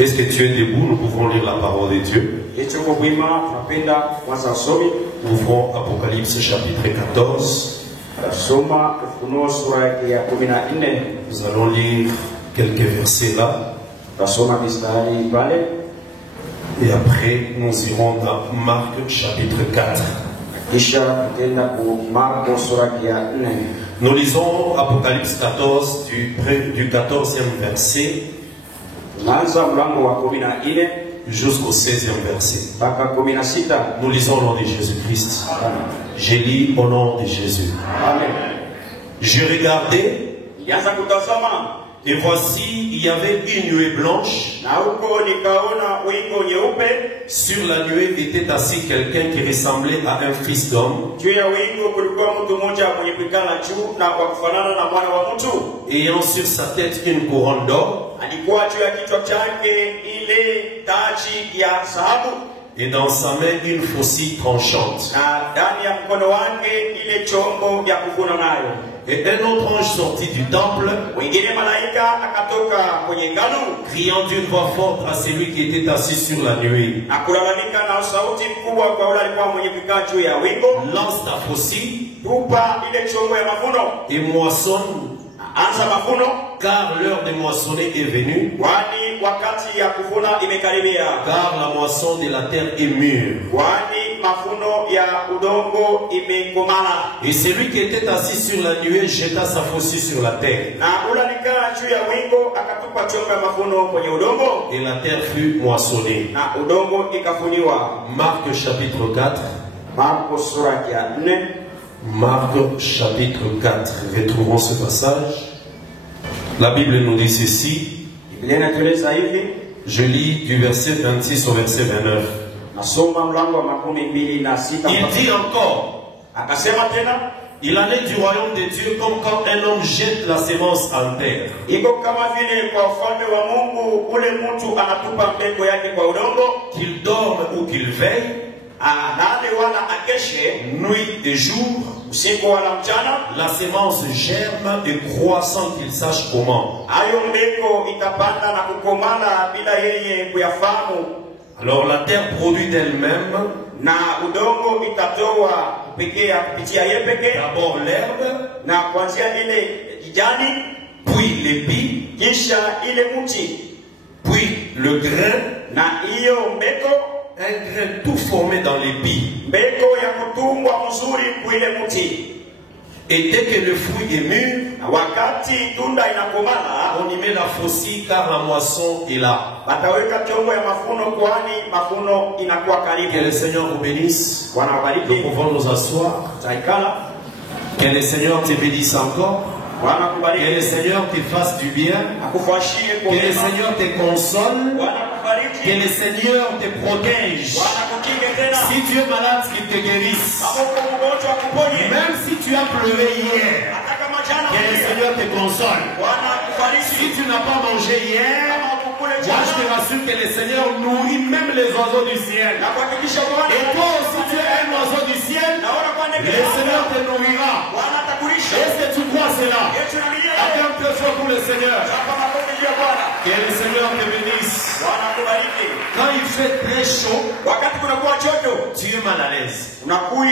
Est-ce que tu es debout? Nous pouvons lire la parole de Dieu. Nous ouvrons Apocalypse chapitre 14. Nous allons lire quelques versets là. Et après, nous irons dans Marc chapitre 4. Nous lisons Apocalypse 14 du 14e verset jusqu'au 16e verset. Nous lisons au nom de Jésus-Christ. Je lis au nom de Jésus. Amen. Je regardais et voici, il y avait une nuée blanche. Sur la nuée était assis quelqu'un qui ressemblait à un fils d'homme, ayant sur sa tête une couronne d'or, et dans sa main une faucille tranchante. Et un autre ange sortit du temple, criant d'une voix forte à celui qui était assis sur la nuée: lance ta faucille et moissonne, car l'heure de moissonner est venue, car la moisson de la terre est mûre. Et celui qui était assis sur la nuée jeta sa faucille sur la terre, et la terre fut moissonnée. Marc chapitre 4. Marc chapitre 4. Retrouvons ce passage. La Bible nous dit ceci. Je lis du verset 26 au verset 29. Il dit encore: il en est du royaume de Dieu comme quand un homme jette la semence en terre. Qu'il dorme ou qu'il veille, nuit et jour, la semence germe et croît sans qu'il sache comment. Alors la terre produit d'elle-même d'abord l'herbe, puis l'épi, puis le grain, un grain tout formé dans l'épi. Et dès que le fruit est mûr, on y met la faucille, car la moisson est là. Que le Seigneur vous bénisse. Nous pouvons nous asseoir. Que le Seigneur te bénisse encore. Que le Seigneur te fasse du bien. Que le Seigneur te console. Que le Seigneur te protège. Si tu es malade, qu'il te guérisse. Même si tu as pleuré hier, que le Seigneur te console. Si tu n'as pas mangé hier, moi je te rassure que le Seigneur nourrit même les oiseaux du ciel. Et toi aussi tu es un oiseau du ciel, le Seigneur te nourrira. Est-ce que tu crois cela? Avec un peu fort pour le Seigneur. Que le Seigneur te bénisse. Quand il fait très chaud, tu es mal à l'aise. Aujourd'hui,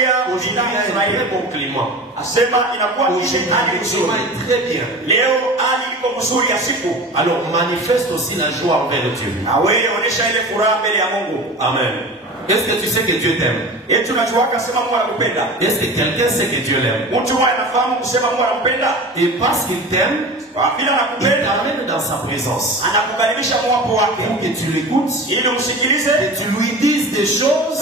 il y a un très bon climat. Aujourd'hui, le climat est très bien. Alors, manifeste aussi la joie envers Dieu. Amen. Est-ce que tu sais que Dieu t'aime? Est-ce que quelqu'un sait que Dieu l'aime? Et parce qu'il t'aime, il t'amène dans sa présence pour que tu l'écoutes, que tu lui dises des choses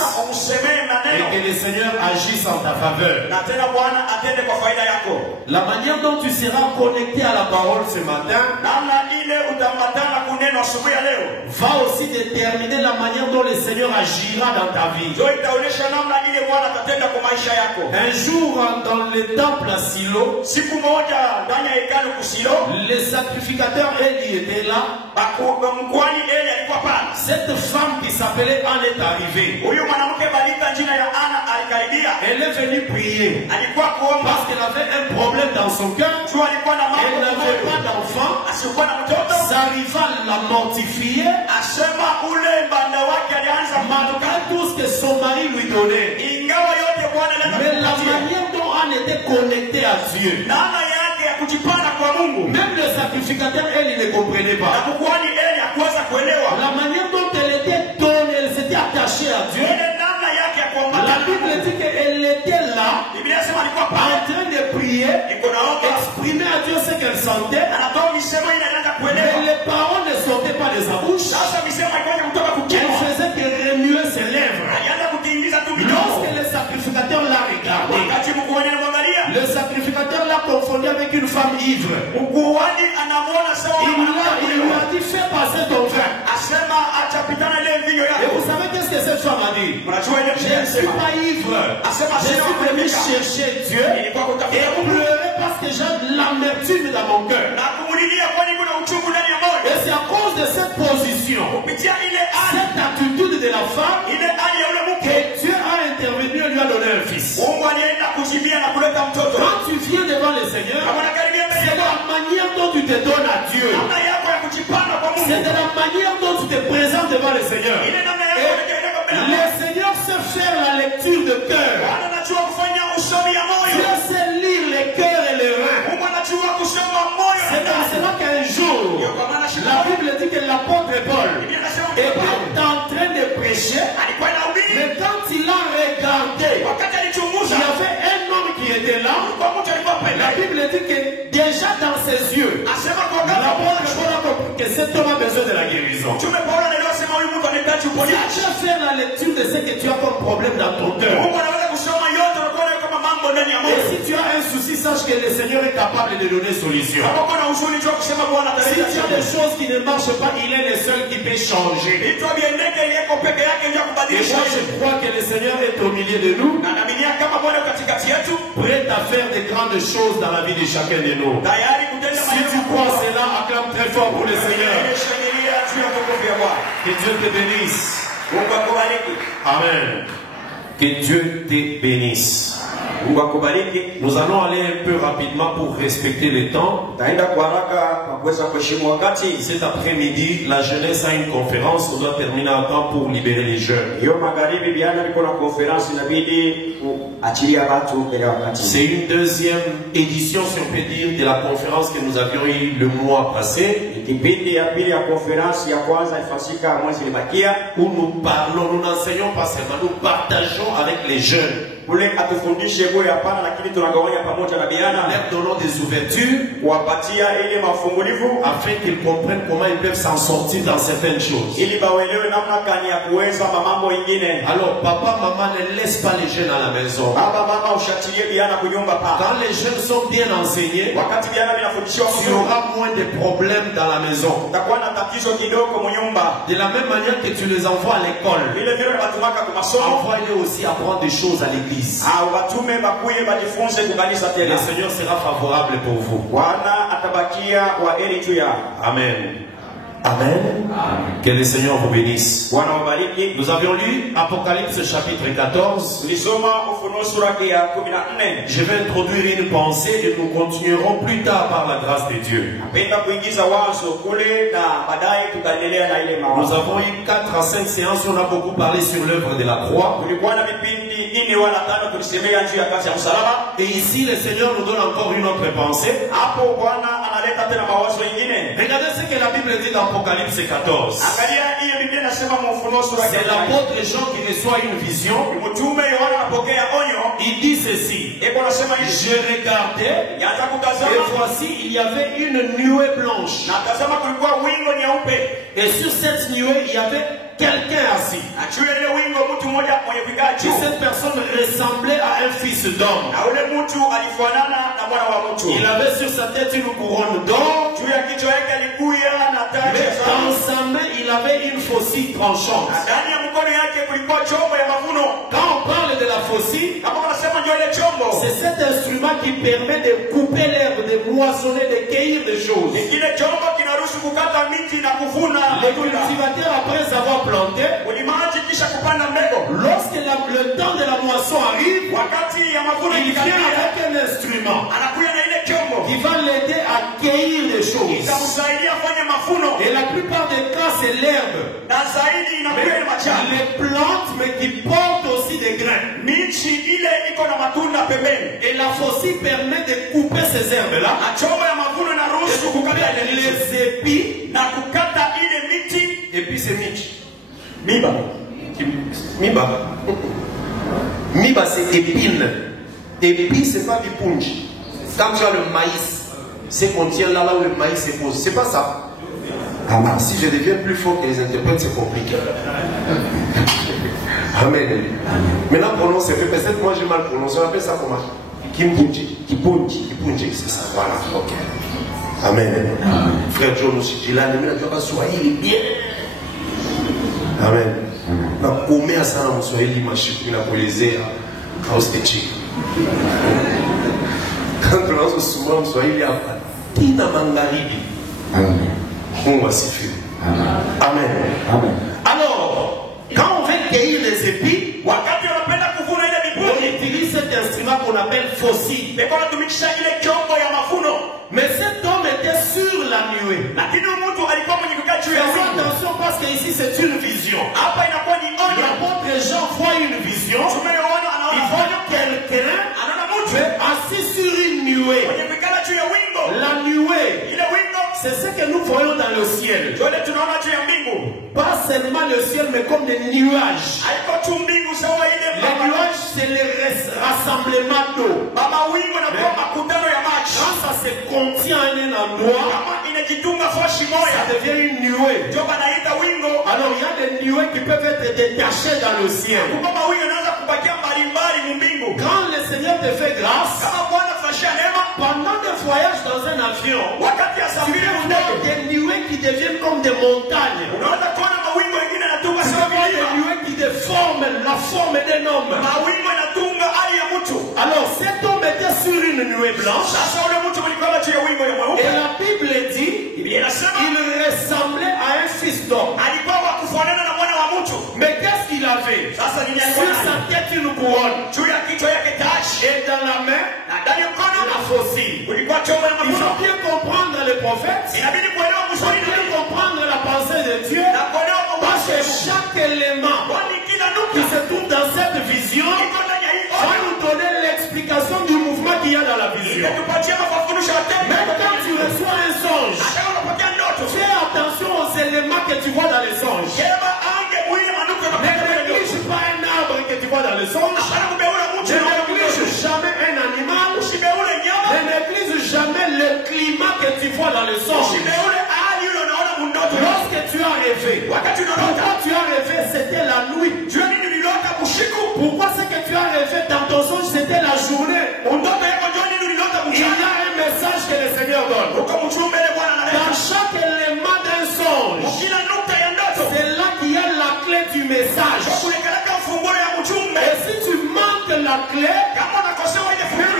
et que le Seigneur agisse en ta faveur. La manière dont tu seras connecté à la parole ce matin va aussi déterminer la manière dont le Seigneur agira dans ta vie. Un jour dans le temple à Silo, le sacrificateur Eli était là. Cette femme qui s'appelait Anne est arrivée. Elle est venue prier parce qu'elle avait un problème dans son cœur. Elle n'avait pas d'enfant. Sa il va la mortifier. Malgré tout ce que son mari lui donnait. Mais la manière dont Anne était connectée à Dieu. Même le sacrificateur, elle, il ne comprenait pas. La manière dont elle était donnée, elle s'était attachée à Dieu. La Bible dit qu'elle était là, en train de prier, exprimer à Dieu ce qu'elle sentait. Mais les paroles ne sortaient pas de sa bouche. Elle faisait que remuer ses lèvres. Lorsque le sacrificateur l'a regardé, le sacrificateur l'a confondu avec une femme ivre. Il lui a dit, fais passer ton vin. Et vous savez qu'est-ce que cette femme a dit? Je ne suis pas ivre. Je suis venu chercher Dieu et pleurer parce que j'ai de l'amertume dans mon cœur. Et c'est à cause de cette position, cette attitude de la femme, que Dieu a intervenu et lui a donné un fils. Quand tu viens devant le Seigneur, c'est la manière dont tu te donnes à Dieu. C'est de la manière dont tu te présentes devant le Seigneur. Et le Seigneur sait faire la lecture de cœur. Dieu sait lire les cœurs et les reins. C'est dans cela qu'un jour, la Bible dit que l'apôtre Paul était en train de prêcher. Mais quand il a regardé, il y avait un homme qui était là. La Bible dit que déjà dans ses yeux, l'apôtre Paul a compris que cet homme a besoin de la guérison. Tu vas faire la lecture de ce que tu as comme problème dans ton cœur. Et si tu as un souci, sache que le Seigneur est capable de donner solution. Si tu as des choses qui ne marchent pas, il est le seul qui peut changer. Et moi je crois que le Seigneur est au milieu de nous, prêt à faire de grandes choses dans la vie de chacun de nous. Si tu crois cela, acclame très fort pour le Seigneur. Que Dieu te bénisse. Amen. Que Dieu te bénisse. Nous allons aller un peu rapidement pour respecter le temps. Cet après-midi, la jeunesse a une conférence. On doit terminer à temps pour libérer les jeunes. C'est une deuxième édition, si on peut dire, de la conférence que nous avions eue le mois passé. Où nous parlons, nous n'enseignons pas seulement, nous partageons avec les jeunes. Leur donnons des ouvertures afin qu'ils comprennent comment ils peuvent s'en sortir dans certaines choses. Alors papa, maman, ne laisse pas les jeunes à la maison. Quand les jeunes sont bien enseignés, tu auras moins de problèmes dans la maison. De la même manière que tu les envoies à l'école, envoie-les aussi apprendre des choses à l'église. Le Seigneur sera favorable pour vous. Amen. Amen. Que le Seigneur vous bénisse. Nous avions lu Apocalypse chapitre 14. Je vais introduire une pensée et nous continuerons plus tard par la grâce de Dieu. Nous avons eu 4 à 5 séances, on a beaucoup parlé sur l'œuvre de la croix. Et ici le Seigneur nous donne encore une autre pensée. Regardez ce que la Bible dit dans Apocalypse 14. C'est l'apôtre Jean qui reçoit une vision. Il dit ceci: je regardais et voici il y avait une nuée blanche. Et sur cette nuée il y avait quelqu'un assis. Cette personne ressemblait à un fils d'homme. Il avait sur sa tête une couronne d'or. Mais dans sa main il avait une faucille tranchante. Quand on parle de la faucille, c'est cet instrument qui permet de couper l'herbe, de moissonner, de cueillir des choses. Les cultivateurs, après avoir planté, lorsque le temps de la moisson arrive, il vient avec un instrument qui va l'aider à cueillir les choses. itamsaidia afanye mafuno. Et la plupart des cas, c'est l'herbe. Na zaidi inakuwa ni majani. Les plantes, mais qui portent aussi des grains. Michi ile iko na matunda pembeni. Et la faucille permet de couper ces herbes-là. Na chombo ya mavuno na ruhusu kukata les épis. Na kukata ile miti. Et puis c'est michi. Miba. Miba. Miba, c'est épine. Épi, c'est pas du punch. Quand tu as le maïs, c'est qu'on tient là où le maïs se pose. C'est pas ça. Ah, si je deviens plus fort que les interprètes, c'est compliqué. Amen. Maintenant, prononce, peut-être moi j'ai mal prononcé. On appelle ça comment? Kimpunji. Kipunji, c'est ça. Voilà, ok. Amen. Frère John aussi dit là, mais tu vas soyez bien. Amen. Comment ça, on soyez l'image la polézée à Ostéchi. Quand on a souvent soyez là, Tina Mangaribi. On va s'y faire. Amen. Alors, quand on veut cueillir les épis, on utilise cet instrument qu'on appelle faucille. Mais cet homme était sur la nuée. Faisons attention parce que ici c'est une vision. L'apôtre Jean voit une vision. Il voit quelqu'un assis sur une nuée. La nuée, c'est ce que nous voyons dans le ciel. Pas seulement le ciel, mais comme des nuages. Les nuages, c'est le rassemblement d'eau. Quand ça se contient à un endroit, ça devient une nuée. Alors il y a des nuées qui peuvent être détachées dans le ciel. Quand le Seigneur te fait grâce, pendant des voyages dans un avion, tu peux voir des nuées qui deviennent comme des montagnes. Tu peux voir des nuées qui déforment la forme d'un homme. Alors cet homme était sur une nuée blanche. Et la Bible dit il ressemblait à un fils d'homme. Mais qu'est-ce qu'il avait? Sur sa tête une couronne. Et dans la main, la faucille. Il faut bien comprendre les prophètes. Il faut bien comprendre la pensée de Dieu. Parce que chaque élément qui se trouve dans cette vision va nous donner l'explication du mouvement qu'il y a dans la vision. Même quand tu reçois un songe, fais attention aux éléments que tu vois dans les songes. Ne néglige pas un arbre que tu vois dans le songe. Ne néglige jamais un animal. Ne néglige jamais le climat que tu vois dans le songe. Lorsque tu as rêvé, pourquoi tu as rêvé? C'était la nuit. Pourquoi ce que tu as rêvé dans ton songe, c'était la journée? Il y a un message que le Seigneur donne. Dans chaque élément d'un songe, c'est là qu'il y a la clé du message. Et si tu manques la clé,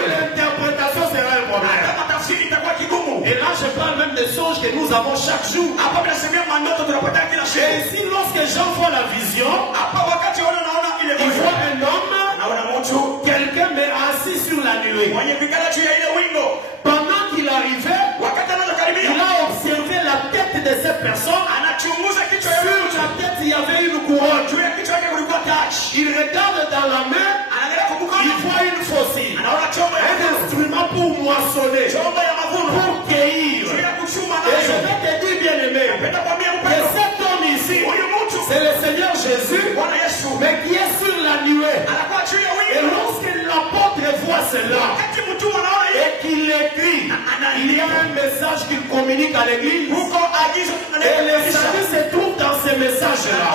l'interprétation sera un problème. Et là, je parle même des songes que nous avons chaque jour. Et ici, lorsque Jean voit la vision, il voit un homme, quelqu'un mais assis sur la nuée. Pendant qu'il arrivait, il a observé la tête de cette personne. Sur la tête, il y avait une couronne. Il regarde dans la main, il voit une faucille. Un instrument pour moissonner, pour cueillir. Et je vais te dire, bien aimé, que cet homme ici, c'est le Seigneur Jésus, mais qui est sur la nuée. Et lorsque l'apôtre voit cela, et qu'il écrit, il y a un message qu'il communique à l'église. Et le salut se trouve dans ce message-là.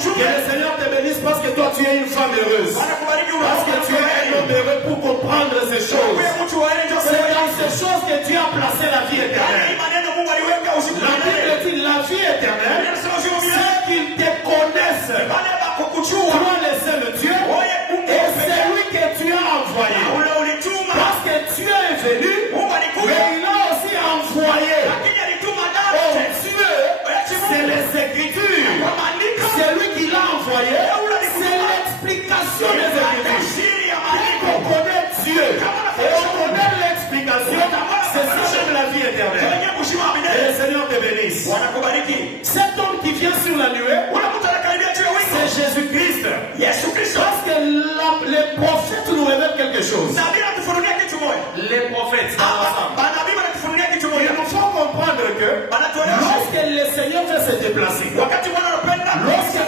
Que le Seigneur te bénisse parce que toi tu es une femme heureuse. Parce que tu es un homme heureux pour comprendre ces choses. C'est dans ces choses que Dieu a placé la vie éternelle. La Bible dit la vie éternelle, c'est qu'ils te connaissent. Toi le seul Dieu, et c'est lui que tu as envoyé. Parce que Dieu est venu, mais il a aussi envoyé. Oh Dieu, c'est les Écritures. C'est lui qui l'a envoyé. C'est l'explication des Écritures. Dès qu'on connaît Dieu et bénisse. wanakubariki. Cet homme qui vient sur la nuée, Ule mtu anakaribia juu ya wingu. c'est Jésus-Christ. Yesu Kristo. Parce que les prophètes nous révèlent quelque chose. Nabii anatufunulia kitu moja. Les prophètes, dans l'ensemble. Manabii wanatufunulia kitu Il moja. nous faut comprendre que lorsque le Seigneur veut se déplacer, Wakati Bwana anapenda lorsque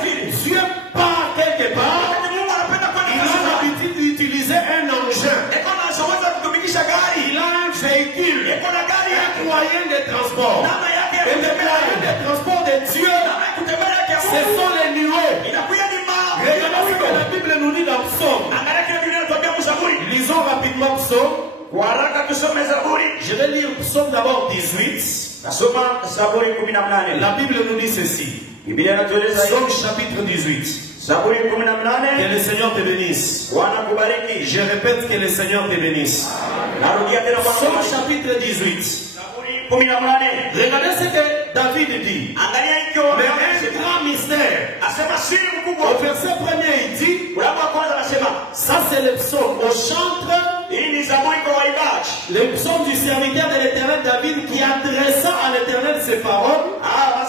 Dieu part quelque part, wakati Mungu anapenda kwenda il a kazi. l'habitude d'utiliser un engin. Eko na anaweza kutumikisha gari. Il a un véhicule, Eko na gari un yake. moyen de transport. Namna yake ya Et le kutembea. moyen de transport de Dieu, Namna ya kutembea yake ya ce Mungu. sont les nuées. Inakuja ni Regardez ce que la Bible nous dit dans Psaume. Angalia kile Biblia inatuambia Zaburi. Lisons rapidement Psaume. Kwa haraka tusome Zaburi. Je vais lire Psaume d'abord 18. Nasoma Zaburi 18. La Bible nous dit ceci. Biblia inatueleza Psaume hivi. chapitre 18. Zaburi Que 18. le Seigneur te bénisse. Bwana kubariki. Je répète que le Seigneur te bénisse. Narudia tena Bwana Psaume kubariki. chapitre 18. Zaburi 18. Regardez ce que David dit. Angalia hicho. Mais un grand mystère. Asema siri Au mkubwa. verset premier, il dit, Mlango wa kwanza anasema, ça c'est le psaume au chantre, hii ni Zaburi kwa waimbaji. le psaume du serviteur de l'Éternel David qui adressa à l'Éternel ses paroles,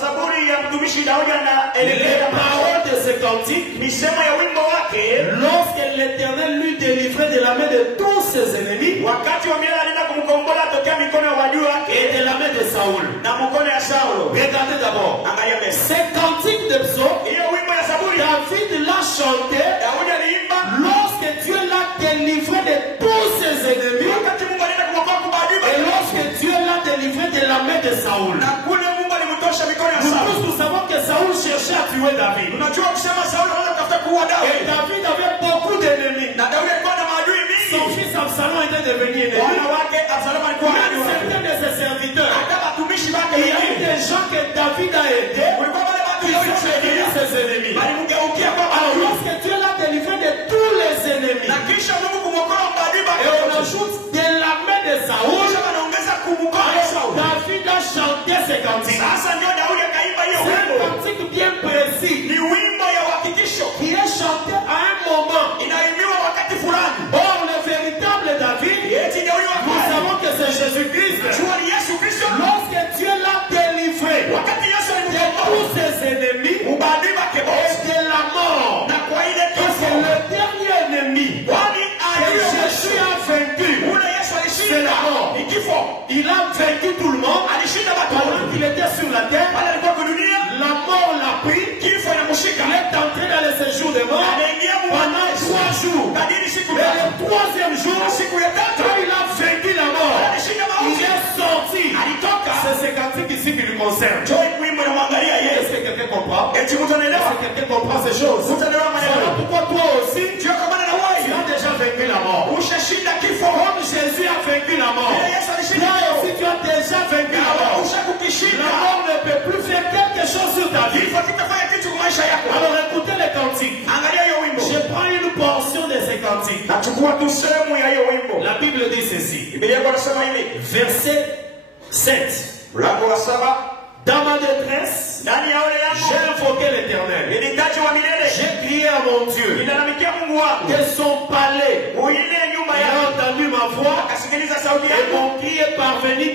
Zaburi ya mtumishi Daudi les anaelezea paroles de ce cantique, misemo ya wimbo wake lorsque l'Éternel lui délivrait de la main de tous ses ennemis wakati wa milele alienda kumkombola tokea mikono ya wadui wake et de la main de Saoul. na mkono ya Saulo. Regardez d'abord, Angalia mbele. ce cantique de psaume, Hiyo wimbo ya Zaburi David l'a chanté Daudi aliimba lorsque Dieu l'a délivré de tous ses ennemis wakati Mungu alienda kumwokoa kwa adui et wake. lorsque Dieu l'a délivré de la main de Saoul. Na kule Mungu alimtosha mikono ya Nous Saulo. tous nous savons que Saoul cherchait à tuer David. Unajua kusema Saulo anataka kutafuta kuua Et Daudi. David avait beaucoup d'ennemis. Na Daudi alikuwa na maadui Son mingi. fils Absalom était devenu ennemi. Wana wake Absalomu alikuwa Même adui wake. certains de ses serviteurs. Hata watumishi wake Il y a eu wengine. des gens que David a aidés Kulikuwa wale watu qui Daudi sont devenus alisaidia. ses ennemis. Walimgeukia kwa Alors adui. lorsque Dieu l'a délivré de tous les ennemis, Na kisha Mungu kumwokoa maadui wake et on wote. ajoute de la main de Saoul, Kisha wanaongeza kumwokoa Saulo. David a chanté ce cantique. Sasa ndio Daudi akaimba hiyo C'est un wimbo. cantique bien précis Ni wimbo ya uhakikisho. qui est chanté à un moment. Inaimbiwa wakati fulani. Or, le véritable David, Eti Daudi wa nous kweli. savons que c'est Jésus-Christ. Jua ni Yesu Kristo. Lorsque Dieu l'a délivré Wakati Yesu de alimkomboa tous ses ennemis maadui wake et wote. de la mort, Na kwa ile que kifo. c'est le dernier ennemi Kwani que adui wa Jésus a vaincu. ule Yesu C'est la alishinda. mort. Ni kifo. Il a vaincu tout le monde Alishinda watu pendant wote. qu'il était sur la terre. Pale alikuwa kwa dunia. La mort l'a pris. Kifo inamshika. Il est entré dans le séjour de mort Anaingia pendant 3 jours. Kadiri siku Et tatu. le 3e jour, Siku ya tatu. quand il a vaincu la mort, Alishinda il mauti. est sorti. Alitoka. C'est ce cantique ici qui lui concerne. Joy wimbo inamwangalia Est-ce Yesu. que quelqu'un comprend? Eti mtu Est-ce anaelewa. que quelqu'un comprend ces choses? Mtu anaelewa Voilà maneno. pourquoi toi aussi, Ndio kwa maana na tu wewe as déjà vaincu la mort. ushashinda kifo. Comme Jésus a vaincu la mort. Vile Yesu alishinda Toi kifo. aussi, tu as déjà vaincu la mort. La Ushakukishinda. mort ne peut plus faire quelque chose sur ta vie. Kifo kitafanya kitu kwa maisha yako. Alors écoutez les cantiques. Angalia hiyo wimbo. Je prends une portion de ces cantiques. Nachukua tu sehemu ya hiyo wimbo. La Bible dit ceci. Biblia yako inasema hivi. Verset 7. Mlango wa 7. Dans ma détresse, Ndani ya ole j'ai yangu invoqué l'Éternel. nilitaji wa milele. J'ai crié à mon Dieu. Nilalamikia Mungu wangu. De son palais, Uile nyumba il a yake. entendu ma voix Akasikiliza sauti et yangu. mon cri est parvenu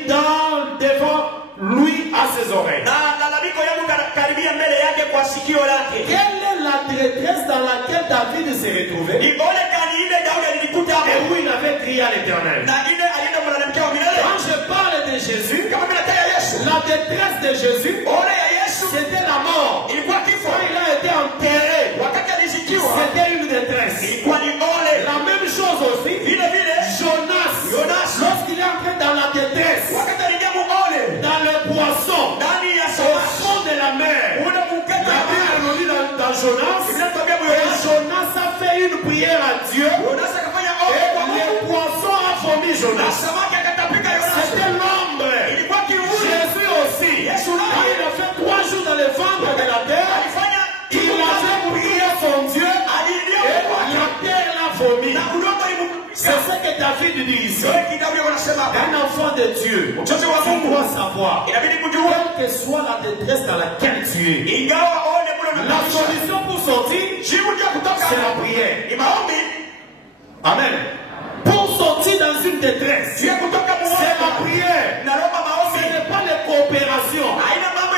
devant lui à ses oreilles. Na lalamiko yangu karibia mbele yake kwa sikio lake. Quelle est la détresse dans laquelle David s'est retrouvé Ni ole gani ile Daudi alijikuta et hapo. où il avait crié à l'Éternel? Na ile alienda kumlalamikia wa milele. Quand je parle de Jésus, Kama vile taya Yesu. la détresse de Jésus, Ole ya Yesu c'était la mort. ilikuwa kifo. Quand il a été enterré, Wakati alizikiwa c'était une détresse. ilikuwa ni ole. La même chose aussi, Vile vile Jonas, lorsqu'il est entré dans la détresse, wakati aliingia muole dans le poisson, ndani ya au samaki. fond de la mer, Ule mkeka la Bible nous dit dans Jonas, et Jonas a fait une prière à Dieu, Jonas akafanya et ombi kwa le Mungu. poisson a vomi Na Jonas. samaki akatapika Jonas. C'était l'ombre. Ilikuwa kiuni. Jésus aussi, Yesu naye. quand il a fait 3 jours dans le ventre de la terre, Alifanya il avait prié son Dieu, alilia et Mungu wake. la terre l'a vomi. Na udongo C'est ce que David dit ici. Wewe Daudi wanasema hapa. Un enfant de Dieu, Mtoto wa tu Mungu dois savoir, inabidi kujua quelle que soit la détresse dans laquelle tu es, ingawa ole mule la unapasha. solution pour sortir, Jibu ndio kutoka. c'est la prière. Ni maombi. Amen. Pour sortir dans une détresse, Sio kutoka c'est la muombi. prière. Naomba Ce maombi. n'est pas les coopérations. Haina mambo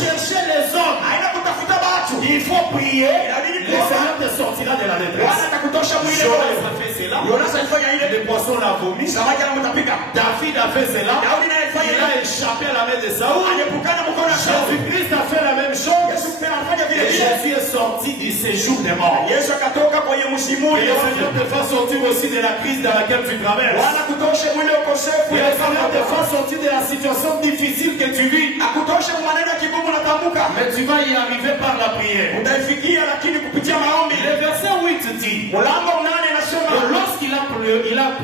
chercher les hommes. Haina kutafuta watu. Il faut prier. Inabidi Le kuomba. Seigneur te sortira de la détresse. Bwana atakutosha mwile Jonas moyo. a fait cela. Jonas alifanya ile. Les poissons l'ont vomi. Samaki anamtapika. David a fait cela. Daudi naye alifanya Il ile. a échappé à la main de Saoul. Alipukana mkono wa Sauli. Jésus-Christ a fait la même chose. Yesu pia anafanya vile Et vile. Jésus est sorti du séjour des morts. Yesu akatoka kwenye Et mshimuni. le Seigneur te fasse sortir aussi de la crise dans laquelle tu traverses. Bwana kutoshe mwile ukosefu. Et le Seigneur te fasse sortir de la situation difficile que tu vis. Akutoshe maneno ya kigumu natamka. Mais tu vas y arriver par la prière. Utaifikia lakini kupitia maombi. Le verset 8 dit Mlango 8 que nasema lorsqu'il a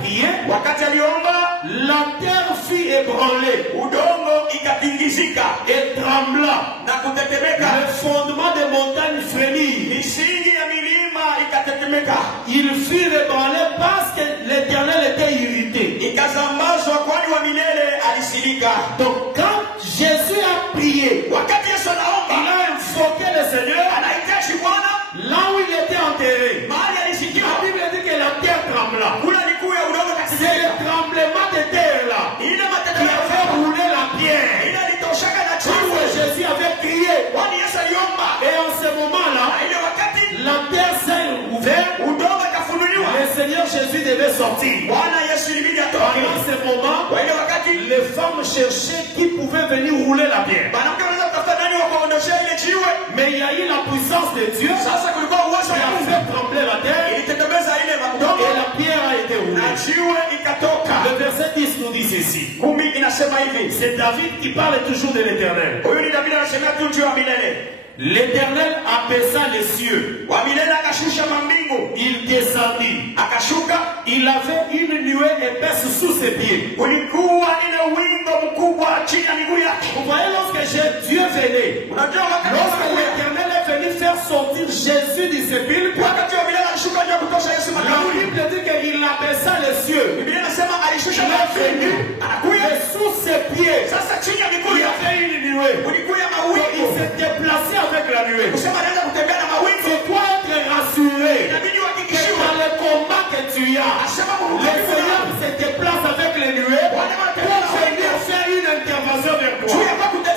prié, wakati aliomba la terre fut ébranlée udongo ikatingizika et trembla. na kutetemeka. Le fondement des montagnes frémit. Misingi ya milima ikatetemeka. Il fut ébranlé parce que l'Éternel était irrité. Ikazambazwa kwani wa milele alisirika. Donc quand Jésus a prié, Wakati Yesu il anaomba a invoqué le Seigneur anahitaji Bwana là où il était enterré. mahali La alisikiwa. Bible dit que la terre trembla. Kula likuu ya udongo C'est katika le tremblement de terre là ile qui a matetemeko fait rouler la pierre. ile litoshaka na Parce que chiwe. Jésus avait crié. Kwani Yesu aliomba Et en ce moment-là, na ile wakati la terre s'est ouverte. udongo ikafunuliwa. Le Seigneur Jésus devait sortir. Bwana Yesu ilibidi atoke. Pendant ce moment, Kwa ile wakati les femmes cherchaient qui pouvait venir rouler la pierre. mwanamke anaweza kutafuta nani wa kuondoshea ile jiwe. Mais il y a eu la puissance de Dieu qui Sasa kulikuwa uwezo a wa Mungu. fait trembler la terre Ilitetemeza ile et udongo la pierre a été na roulée. jiwe ikatoka. Le verset 10 nous dit ceci. 10 inasema hivi. C'est David qui parle toujours de l'Éternel. Huyu ni Daudi anasemea tu juu ya milele. L'Éternel abaissa les cieux. Wa milele akashusha mambingu. Il descendit. Akashuka. Il avait une nuée épaisse sous ses pieds. Kulikuwa ile wingo mkubwa chini ya miguu yake. Vous voyez, lorsque Dieu venait, Unajua wakati lorsque l'Éternel est venu faire sortir Jésus du sépulcre, wakati wa milele alishuka ndio kutosha Yesu la makaburi. Bible dit qu'il abaissa les cieux. Biblia inasema alishusha Il est venu mambingu. Anakuya. et sous ses pieds, Sasa chini ya miguu il y yake avait une nuée. kulikuwa Il mawingu. s'est déplacé avec la nuée. Kusema anaweza kutembea na mawingu. Tu dois être rassuré Inabidi que uhakikishiwe. dans le combat que tu as, Asema le Mungu Seigneur se déplace avec les nuées pour venir faire une intervention vers toi.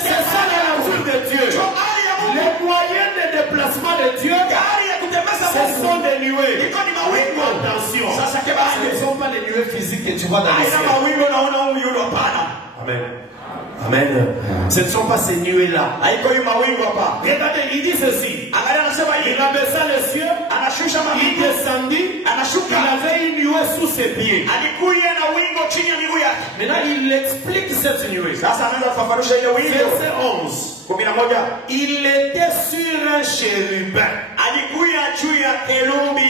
C'est ça la nature de Dieu. Les moyens de déplacement de Dieu, ce sont des nuées. Attention, ce ne sont pas les nuées physiques que tu vois dans le ciel. Amen. Amen. Ce ne sont pas ces nuées-là. Regardez, il dit ceci. Il abaissa les cieux, il descendit, il avait une nuée sous ses pieds. Maintenant, il explique cette nuée. Verset 11. Il était sur un chérubin.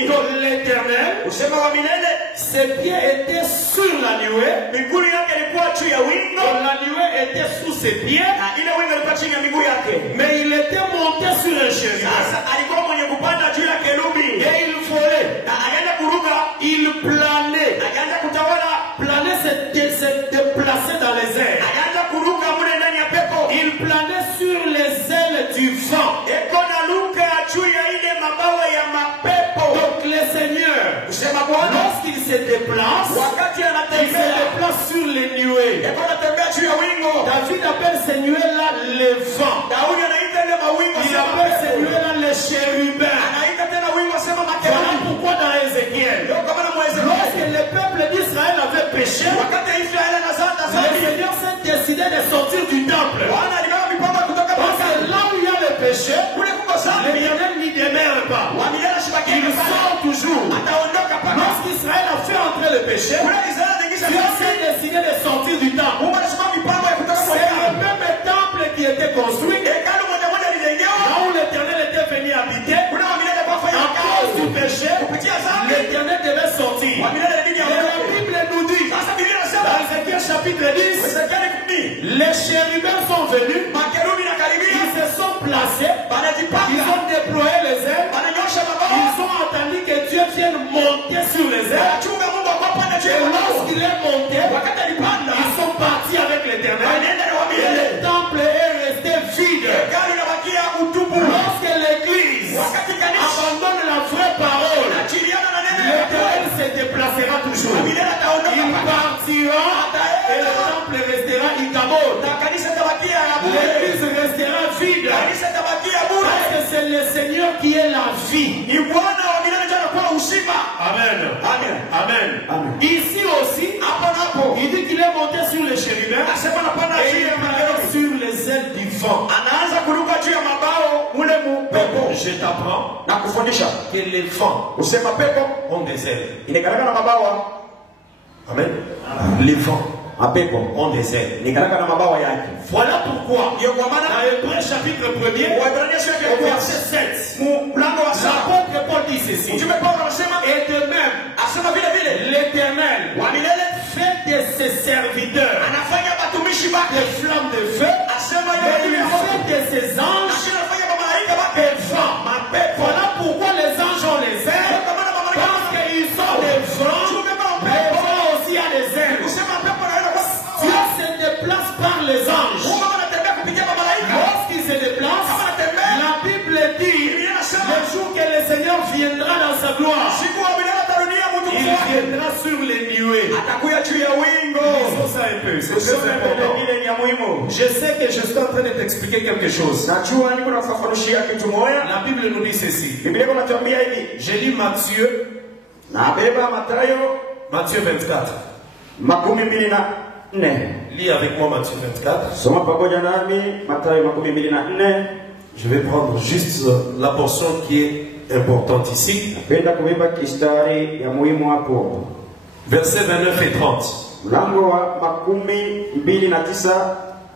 Donc l'Éternel, ses pieds étaient sur la nuée. Donc la nuée était sous ses pieds. Mais il était monté sur un chérubin. Et il volait. Il planait. Planer, c'est se déplacer dans les airs. Il planait sur les ailes du vent. Donc le Seigneur, lorsqu'il se déplace, il se déplace sur les nuées. David appelle ces nuées-là les vents. Il appelle ces nuées-là les chérubins. Voilà pourquoi dans Ézéchiel, lorsque le peuple d'Israël avait péché, le Seigneur s'est décidé de sortir du temple. Parce que là où il y a le péché, l'Éternel n'y demeure pas. Il sort toujours. Lorsqu'Israël a fait entrer le péché, Dieu s'est décidé de sortir du temple. C'est le même temple qui était construit, là où l'Éternel était venu habiter. À cause du péché, l'Éternel devait sortir. Et la Bible nous dit, dans Ézéchiel chapitre 10, les chérubins sont venus, ils se sont placés, ils ont déployé les ailes, ils ont attendu que Dieu vienne monter sur les ailes. Et lorsqu'il est monté, ils sont partis avec l'Éternel. Et le temple est resté vide. Lorsque l'Église abandonne la vraie parole, l'Éternel se déplacera toujours. Il partira et le temple restera Ikabod. L'Église restera vide. le Seigneur qui est la vie. Ni Bwana wa milele jana kwa uzima. Amen. Amen. Amen. Amen. Ici aussi, Hapa napo il dit qu'il est monté sur les chérubins asema napanda et juu il ya est makerubi. sur les ailes du vent. Anaanza kuruka juu ya mabao ule mupepo Je t'apprends na kufundisha. que les vents Usema pepo ont des ailes. inakaraka na mabawa. Amen. Les vents Mapepo ont des ailes. inakaraka na mabawa yake. Voilà pourquoi, Ndio kwa maana dans Hébreux chapitre 1er, Waebrania sura ya au kwanza verset 7, mlango wa 7 l'apôtre Paul dit ceci. mtume Paulo anasema Et de même, asema vile vile l'Éternel wa milele fait de ses serviteurs anafanya watumishi des wake flammes de feu, asema et yeye il ni Mungu fait de ses na anges kisha anafanya malaika wake des vents. mapepo. Voilà pourquoi les anges ont les ailes, Kwa maana malaika parce qu'ils sont des vents, les vents aussi a des ailes. kusema pepo naenda kwa Dieu se déplace par les anges. Mungu anatembea kupitia malaika. Lorsqu'il se déplace, Kama anatembea la Bible dit, Biblia inasema le jour que le Seigneur viendra dans sa gloire, siku wa milele atarudia mtu il wake viendra sur les nuées. atakuya juu ya wingo. Lisons ça un peu, c'est très Usome important. vile ni ya muhimu. Je sais que je suis en train de t'expliquer quelque chose. Najua niko nakufafanushia kitu moja. La Bible nous dit ceci. Biblia inatuambia hivi. Je lis Matthieu, Nabeba Mathayo Matthieu 24. 24. Lis avec moi Matthieu 24. Soma pamoja nami Mathayo 24. Je vais prendre juste la portion qui est importante ici. Napenda kubeba kistari ya muhimu hapo. Versets 29 et 30. Mlango wa 29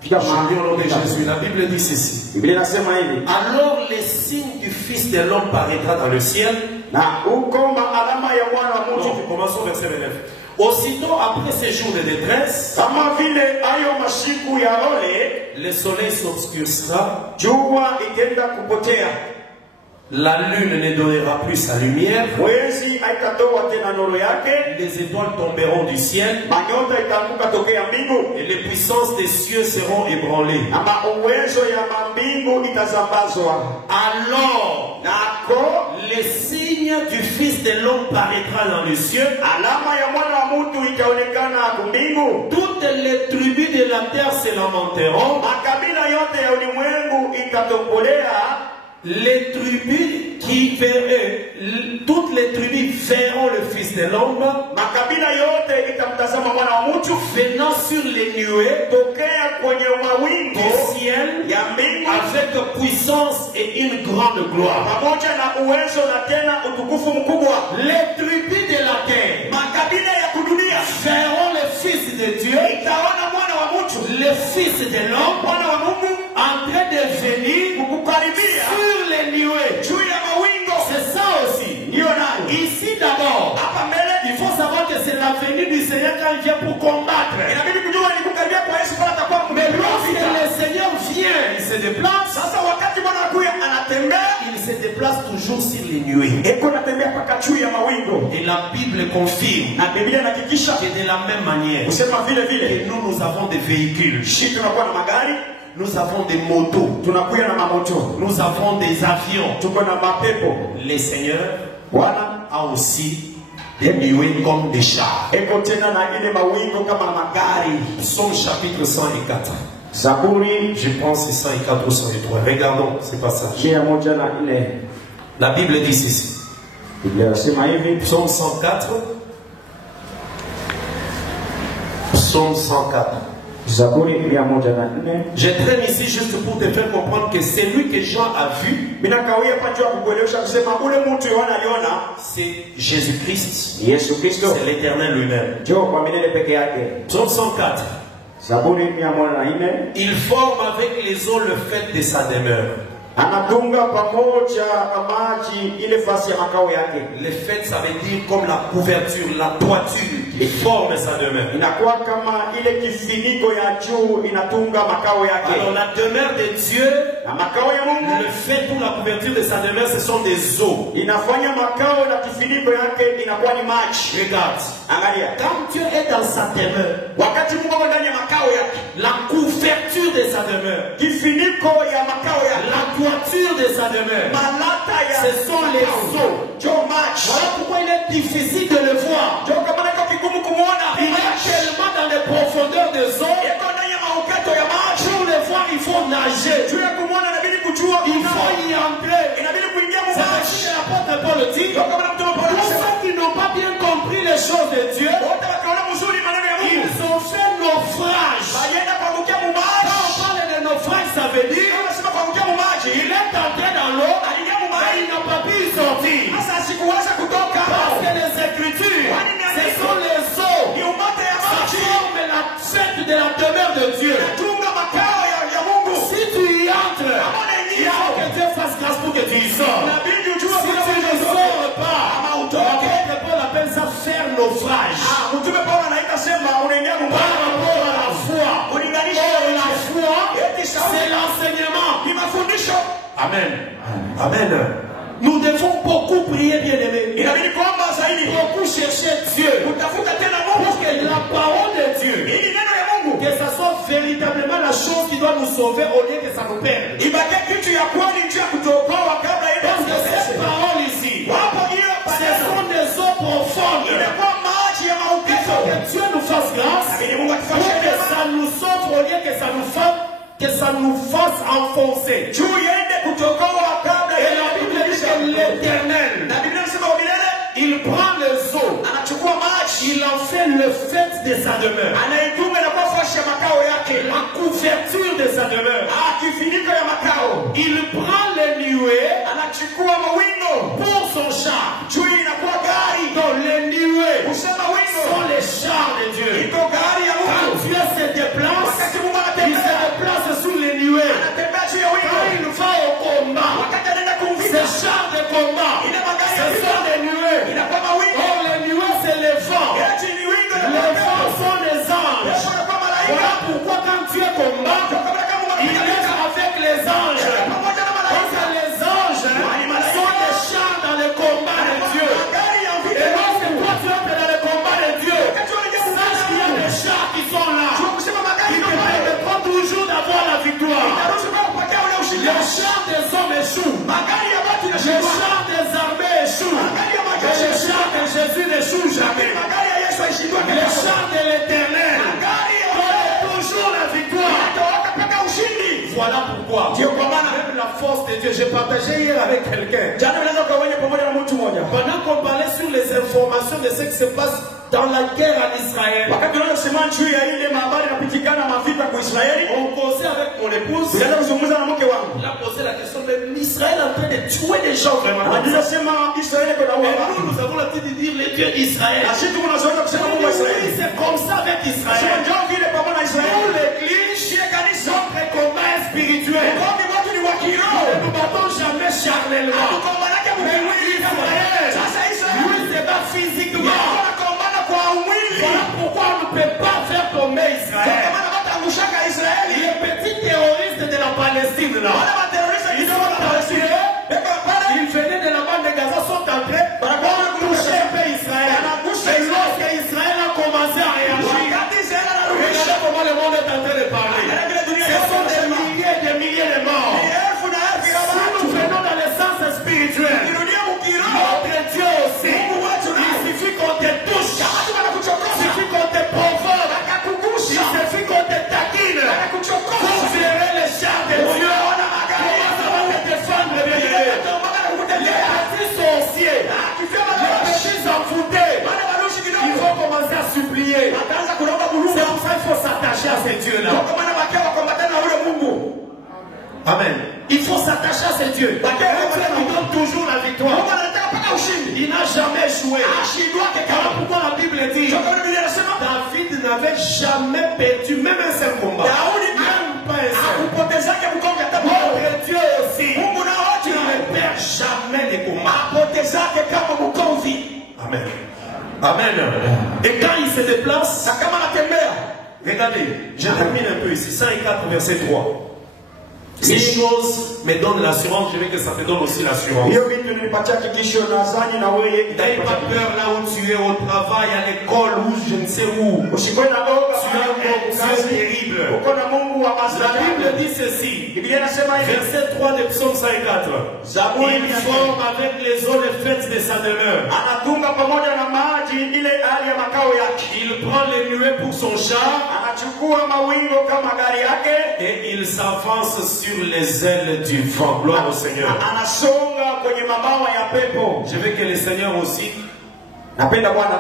Je lis au nom de Jésus. La Bible dit ceci. Biblia inasema hivi. Alors les signes du Fils de l'homme paraîtra dans le ciel. Na huko alama ya mwana wa Non, mtu commençons verset 29. Aussitôt après ces jours de détresse, kama vile ayo mashiku ya ole, le soleil s'obscurcira, jua ikenda kupotea, la lune ne donnera plus sa lumière, mwezi haitatoa tena nuru yake, les étoiles tomberont du ciel, manyota itaanguka tokea mbingu, et les puissances des cieux seront ébranlées. na mauwezo ya mambingu itazambazwa. Alors, Nako le signe du Fils de l'homme paraîtra dans les cieux. alama ya mwana wa mtu itaonekana kumbingu. Toutes les tribus de la terre se lamenteront. Makabila yote ya ulimwengu itatombolea. Les tribus qui verraient, toutes les tribus verront le Fils de l'homme Makabila yote itamtazama mwana wa mtu venant sur les nuées tokea kwenye mawingu du ciel ya mbingu avec puissance et une grande gloire. pamoja na uwezo na tena utukufu mkubwa. Les tribus de la terre Makabila ya kudunia verront le Fils de Dieu, itaona mwana wa mtu, le Fils de l'homme, mwana wa Mungu en train de venir kukukaribia sur les nuées. juu ya mawingu. C'est ça aussi. Ndiyo nayo Ici d'abord, hapa mbele il faut savoir que c'est la venue du Seigneur quand il vient pour combattre. inabidi kujua ni kukaribia kwa Yesu pale atakuwa Mais mmepewa lorsque vita. le Seigneur vient, il se déplace. Sasa wakati Bwana anakuja anatembea, Il se déplace toujours sur les nuées. eko anatembea mpaka juu ya mawingu, Et la Bible confirme na Biblia inahakikisha que de la même manière kusema vile que vile nous avons des véhicules, sisi tunakuwa na magari, nous avons des motos, tunakuya na mamoto, nous avons des avions. tuko na mapepo. Le Seigneur Bwana a aussi des nuées comme des chars. eko tena na ile mawingu kama magari. Psaume chapitre 104. Zaburi Je pense c'est 104 ou 103. Regardons ce passage. 104. La Bible dit ceci. Biblia inasema hivi. Psaume 104. Psaume 104. Zaburi 104. Je traîne ici juste pour te faire comprendre que celui que Jean a vu, Minakawia pajua kukuelewesha kusema ule mtu Yohana aliona c'est Jésus-Christ. Yesu Kristo C'est l'Éternel lui-même. njoo kwa milele peke yake. Psaume 104. Zaburi 104. Il forme avec les eaux le fait de sa demeure. Anatunga pamoja na maji ile fasi ya makao yake. Le fait, ça veut dire comme la couverture, la toiture qui forme sa demeure. Inakuwa kama ile kifiniko ya juu inatunga makao yake. Alors la demeure de Dieu, Na makao ya Mungu le fait pour la couverture de sa demeure, ce sont des eaux. inafanya makao na kifiniko yake inakuwa ni maji. Regarde, Angalia. quand Dieu est dans sa demeure, Wakati Mungu ako ndani ya makao yake, la couverture de sa demeure, kifiniko ya makao yake, la toiture de sa demeure, malata ya ce sont les eaux. njoo maji. Voilà pourquoi il est difficile de le voir. Njoo kama nako vigumu kumuona. Il est tellement dans les profondeurs des eaux. Iko ndani ya mauketo ya maji. Pour le voir, il faut nager. Juu ya kumuona inabidi kujua Il faut y entrer. inabidi Tous ceux qui n'ont pas bien compris les choses de Dieu, ils ont fait naufrage. Quand on parle de naufrage, ça veut dire il est entré dans l'eau et il n'a pas pu y sortir. Parce que les Écritures, ce sont les eaux. Ça forme la fête de la demeure de Dieu. Si tu y entres, il faut que Dieu fasse grâce pour que tu y sors. Si tu ne sors pas, Paul appelle ça faire naufrage. Par rapport à la foi. Or, la foi, c'est l'enseignement. Amen. Amen. Nous devons beaucoup prier, bien-aimés. Beaucoup chercher Dieu. Pour que la parole de Dieu, que ça soit véritablement la chose qui doit nous sauver au lieu que ça nous perde. Parce que ces paroles ici, ce sont des eaux profondes. Il faut que Dieu nous fasse grâce pour que ça nous sauve au lieu que ça nous fasse enfoncer. Et la Bible dit que l'Éternel, il prend les eaux, il en fait le fait de sa demeure, la couverture de sa demeure. Il prend les nuées pour son char. Donc les nuées sont les chars de Dieu. Quand Dieu se déplace, il se déplace sur les nuées. Quand il va au combat, ces chars de combat, ce sont des nuées. Or les nuées c'est les vents. Les vents sont les anges. Voilà pourquoi quand Dieu combat, il est avec les anges. Parce que les anges sont des chars dans le combat de Dieu. Et lorsque toi tu entres dans le combat de Dieu, sache qu'il y a des chars qui sont là, qui te permettront toujours d'avoir la victoire. Les chars des hommes échouent. Les chars des armées échouent. Et les chars de Jésus n'échouent jamais. Les chars de l'Éternel donnent toujours la victoire. Voilà pourquoi même la force de Dieu. J'ai partagé hier avec quelqu'un. Pendant qu'on parlait sur les informations de ce qui se passe dans la guerre en Israël, on causait avec mon épouse. Il a posé la question, mais Israël est en train de tuer des gens vraiment. Mais nous avons l'habitude de dire les dieux d'Israël. Oui, c'est comme ça avec Israël. Pour l'église, notre combat est spirituel. Ne nous battons jamais charnellement. Mais Israël, lui, c'est pas physiquement. Voilà pourquoi on ne peut pas faire tomber Israël. Les petits terroristes de la Palestine là, ils sont entrés, ils venaient de la bande de Gaza, sont entrés pour toucher un peu Israël. Et lorsque Israël a commencé à réagir, regardez comment le monde est en train de parler. Ce sont des milliers de morts. Si nous venons dans le sens spirituel, notre Dieu aussi, il suffit qu'on te touche, il suffit qu'on te provoque, il suffit qu'on te taquine pour gérer les chars de Dieu. Comment ça va te défendre, bien-aimé? Les petits sorciers, les petits envoûtés, il faut commencer à supplier. C'est pour ça qu'il faut s'attacher à ces dieux-là. Amen. Il faut s'attacher à ces dieux. Dieu nous donne toujours la victoire. Il n'a jamais échoué. Voilà pourquoi la Bible dit David n'avait jamais perdu même un seul combat. Même pas un seul. Notre Dieu aussi, tu ne perds jamais les combats. Amen. Amen. Et quand il se déplace, regardez, je termine un peu ici. 104 verset 3. Ces choses me donnent l'assurance, je veux que ça te donne aussi l'assurance. N'aie pas peur là où tu es, au travail, à l'école, ou je ne sais où. Tu as un Dieu terrible. La Bible dit ceci, verset 3 de Psaume 104. Il forme avec les eaux les fêtes de sa demeure. Il prend les nuées pour son char et il s'avance sur les ailes du vent. Gloire au Seigneur. kwenye mabawa ya pepo. Je veux que le Seigneur aussi Napenda Bwana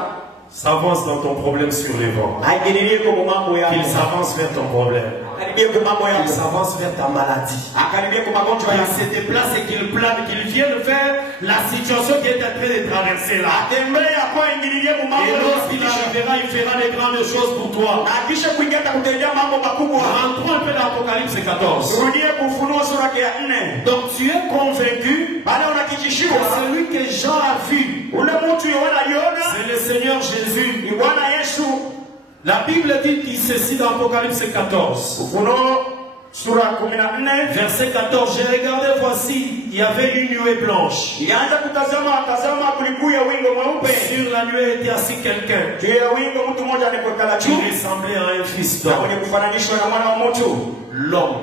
s'avance dans ton problème sur les vents. aingililie kwa mambo yako. Qu'il s'avance vers ton problème. Akaribie kwa mambo Qu'il yako. s'avance vers ta maladie. Akaribie kwa magonjwa Qu'il yako. se déplace et qu'il plane, qu'il vienne faire la situation qui est en train de traverser là. Atembea kwa ingililie kwa mambo Et yako. lorsqu'il arrivera, il fera des grandes choses pour toi. Na kisha kuingia atakutendea mambo makubwa. Rentrons un peu dans Apocalypse 14. Turudie kufunua sura ya 4. Donc tu es convaincu Baada que unakijishiwa celui que Jean a vu, ule mtu Yohana aliona c'est le Seigneur Jésus. ni Bwana Yesu. La Bible dit qu'il ceci dans Apocalypse 14. Ufunuo sura 14 Verset 14. J'ai regardé, voici, il y avait une nuée blanche. ilianza tazama kulikuya wingo mweupe. Sur la nuée était assis quelqu'un Juu ya wingo mtu mmoja alipokala qui juu ressemblait à un fils na d'homme. mwenye kufananishwa na mwana wa mtu. L'homme.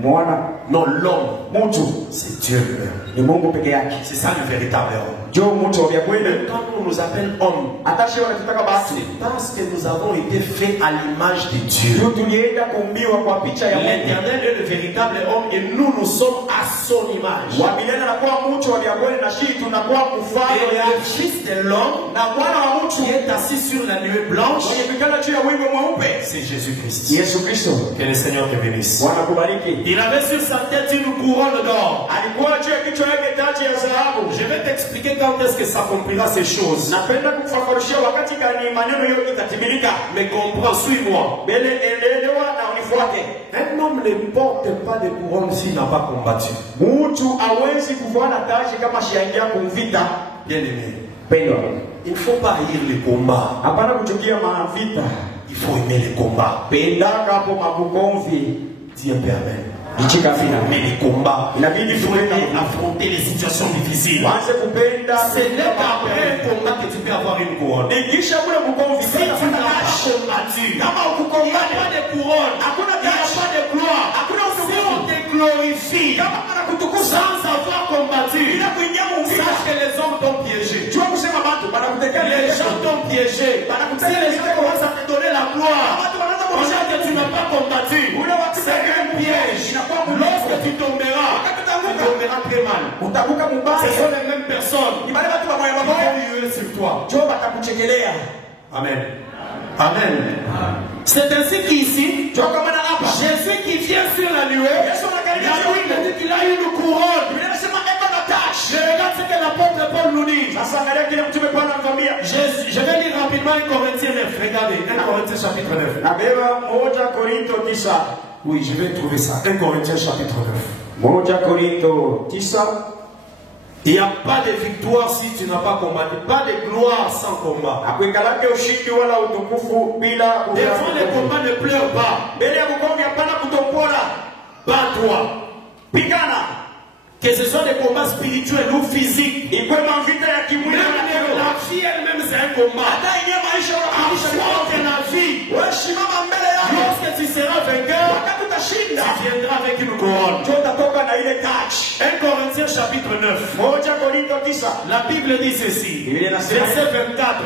Mwana Non, l'homme. mtu C'est Dieu lui-même. ni Mungu peke yake. C'est ça le véritable homme. Jo mtu wa kweli. Quand on nous appelle homme, Hata shio wanataka basi. c'est parce que nous avons été faits à l'image de Dieu. Juu tulienda kuumbiwa kwa picha ya Mungu. L'Éternel est le véritable homme et nous sommes à son image. Wa milele anakuwa mtu wa kweli na shii tunakuwa mfano Et ya le fils de l'homme na mwana wa mtu qui est assis sur la nuée blanche, mwenye kukala juu ya wingo mweupe. c'est Jésus-Christ. Yesu Kristo. Que le Seigneur te bénisse. Bwana kubariki. Il avait sur sa tête une couronne d'or. Alikuwa juu ya kichwa yake taji ya dhahabu. Je vais t'expliquer quand est-ce que ça accomplira ces choses. Napenda kufafanushia wakati gani maneno hiyo itatimilika. Mais comprends, suis-moi. Mbele elewa na unifuate. Un homme ne porte pas de couronne s'il n'a pas combattu. Mtu hawezi kuvaa taji kama shiaingia kumvita. Bien aimé. Pendwa. Il ne faut pas haïr les combats. Hapana kuchukia mavita. Il faut aimer les combats. Pendaka hapo mabukomvi. Dis un peu amen. Ichika fina. Mais les combats, Inabidi il faut tupenda. affronter les situations difficiles. Wanze kupenda. Ce n'est qu'après un combat que tu peux avoir une couronne. Nikisha kule bukomvi. Si tu n'as pas combattu, il n'y a pas de couronne, il n'y a pas de gloire. Si on te glorifie sans avoir combattu, sache que les hommes t'ont piégé. Les gens t'ont piégé. Si les gens commencent à te donner la gloire, pendant que tu n'as pas combattu, c'est un piège. Lorsque tu tomberas très mal. Ce sont les mêmes personnes qui vont hurler sur toi. Amen. Amen. C'est ainsi qu'ici, Jésus qui vient sur la nuée, la Bible dit qu'il a une couronne. Je regarde ce que l'apôtre Paul nous dit. Je vais lire rapidement 1 Corinthiens 9. Regardez, 1 Corinthiens chapitre 9. Oui, je vais trouver ça. 1 Corinthiens chapitre 9. Il n'y a pas de victoire si tu n'as pas combattu. Pas de gloire sans combat. Devant les combats, ne pleure pas. Bats-toi. Que ce soit des combats spirituels ou physiques. Même la vie elle-même c'est un combat. Affronte la vie. Lorsque tu seras vainqueur, tu viendras avec une couronne. 1 Corinthiens chapitre 9. La Bible dit ceci. Verset 24.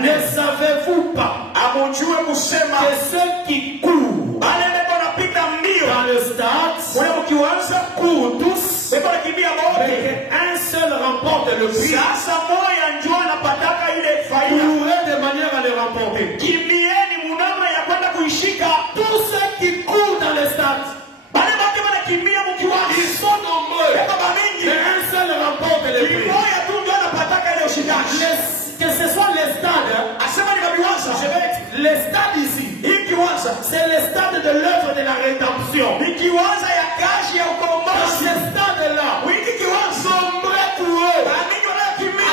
Ne savez-vous pas que ceux qui courent dans le stade courent tous, mais qu'un seul remporte le prix. Courez de manière à le remporter. Tous ceux qui courent dans le stade, ils sont nombreux, mais un seul remporte le prix. Que ce soit les stades, les stades ici, c'est le stade de l'œuvre de la rédemption. Dans ce stade-là, nombreux coureux.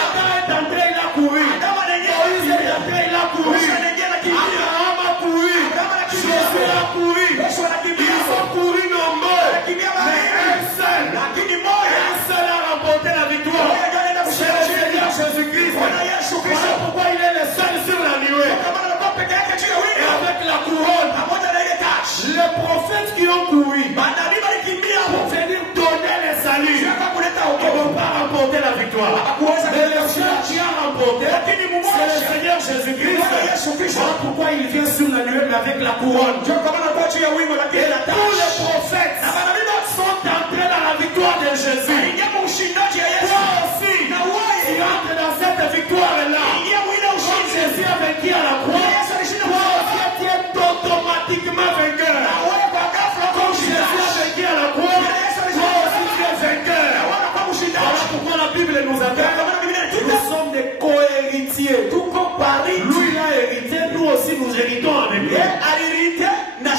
Adam est entré, il a couru. Moïse est entré, il a couru. Abraham a couru. Jésus a couru. Ils ont couru nombreux. Mais un seul a remporté la victoire. C'est le Seigneur Jésus-Christ. Voilà pourquoi il est le seul sur la nuée. Et avec la couronne, les prophètes qui ont couru pour venir donner le salut, ils ne vont pas remporter la victoire. Mais le seul qui a remporté, c'est le Seigneur Jésus-Christ. Voilà pourquoi il vient sur la nuée avec la couronne. Et tous les prophètes sont entrés dans la victoire de Jésus.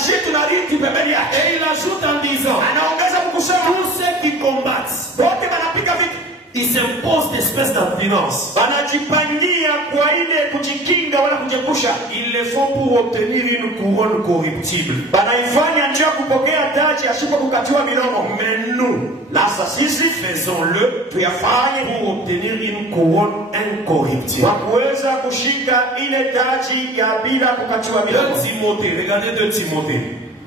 shi tunariti pembeni yake. Et il ajoute en disant, Anaongeza kusema tous ceux qui combattent, wote wanapiga vita. ils s'imposent des espèces d'abstinence. Wanajipangia kwa ile kujikinga wala kujiepusha. Ils le font pour obtenir une couronne corruptible. Wanaifanya njia kupokea taji asipokukatiwa midomo. Mais nous, Lasa sisi faisons-le tuyafanye pour obtenir une couronne incorruptible. kwa kuweza kushika ile taji ya bila kukatiwa midomo. 2 Timothée, regardez 2 Timothée.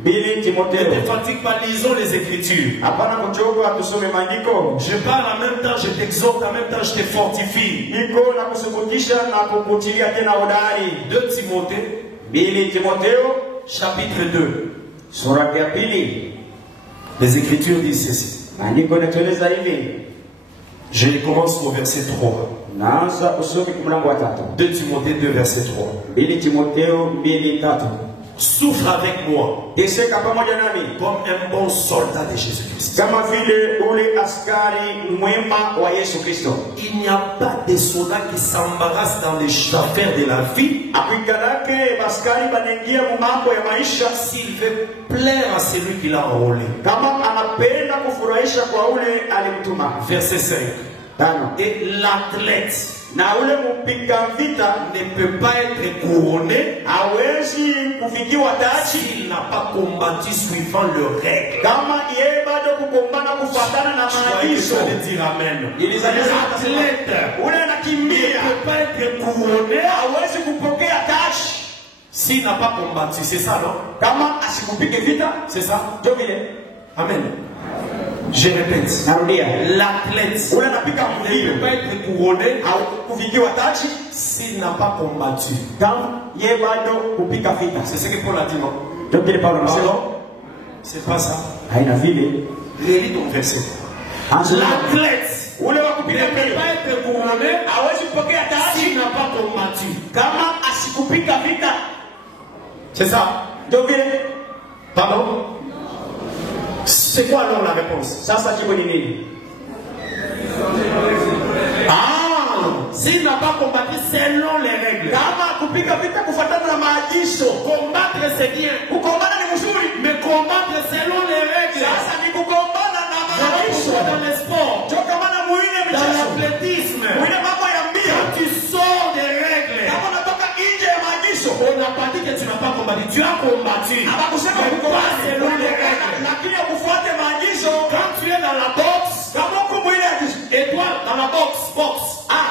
Bili Ne Timotheo. te fatigue pas, lisons les Écritures. Hapana kuchoka tusome maandiko. Je parle en même temps, je t'exhorte, en même temps, je te fortifie. Niko na kusukutisha na kukutilia tena hodari. 2 Timothée, Bili Timotheo chapitre 2. sura ya pili. Les Écritures disent ceci. Maandiko yanatueleza hivi. Je commence au verset 3. Naanza usome mlango wa 3. 2 Timothée 2, verset 3. Bili Timotheo 2:3. Souffre avec moi Teseka pamoja nami comme un bon soldat de Jésus-Christ. kama vile ule askari mwema wa Yesu Kristo. Il n'y a pas de soldat qui s'embarrasse dans les affaires de la vie Akuikalake askari banaingia mu mambo ya maisha s'il veut plaire à celui qui l'a enrôlé. kama anapenda kufurahisha kwa ule alimtuma. Verset 5. 5. Et l'athlète Na ule mpika vita ne peut pas être couronné hawezi kufikiwa taji s'il n'a pas combattu suivant leurs règles. kama yeye bado kugombana kufuatana na maagizo. Dire amen. L'athlète ule Ne anakimbia peut pas être couronné hawezi kupokea taji s'il n'a pas combattu. C'est ça, non? kama asikupige vita. C'est ça? Ndio vile. Amen. Je répète. Narudia. L'athlète Ule anapika ne peut mbio pas être couronné au kufikiwa taji s'il n'a pas combattu. kama yeye bado kupika vita. C'est ce que Paul a dit, non? Ndio vile Paulo anasema. Pardon? C'est pas ça. Haina vile. Relis ton verset. L'athlète Ule wa ne kupiga peut mbio pas être couronné hawezi kupokea s'il taji n'a pas combattu. kama asikupika vita. C'est ça? Ndio vile. Pardon? C'est quoi alors la réponse? Sasa jibu ni nini? Ah! S'il n'a pas combattu selon les règles. Kama kupika vita kufuatana na maagizo, Combattre c'est bien, kugombana ni mzuri. mais combattre selon les règles. Sasa ni kugombana na maagizo. Dans les sports, Toka mana muine dans michezo. l'athlétisme, Muine mambo ya mbio. quand tu sors des règles, Kama unatoka nje ya maagizo. on n'a pas dit que tu n'as pas combattu, tu as combattu. Abakusema Mais pas kugombana selon les règles. lakini ukufuate maagizo. Quand tu es dans la boxe, Kama uko muine et toi dans la boxe,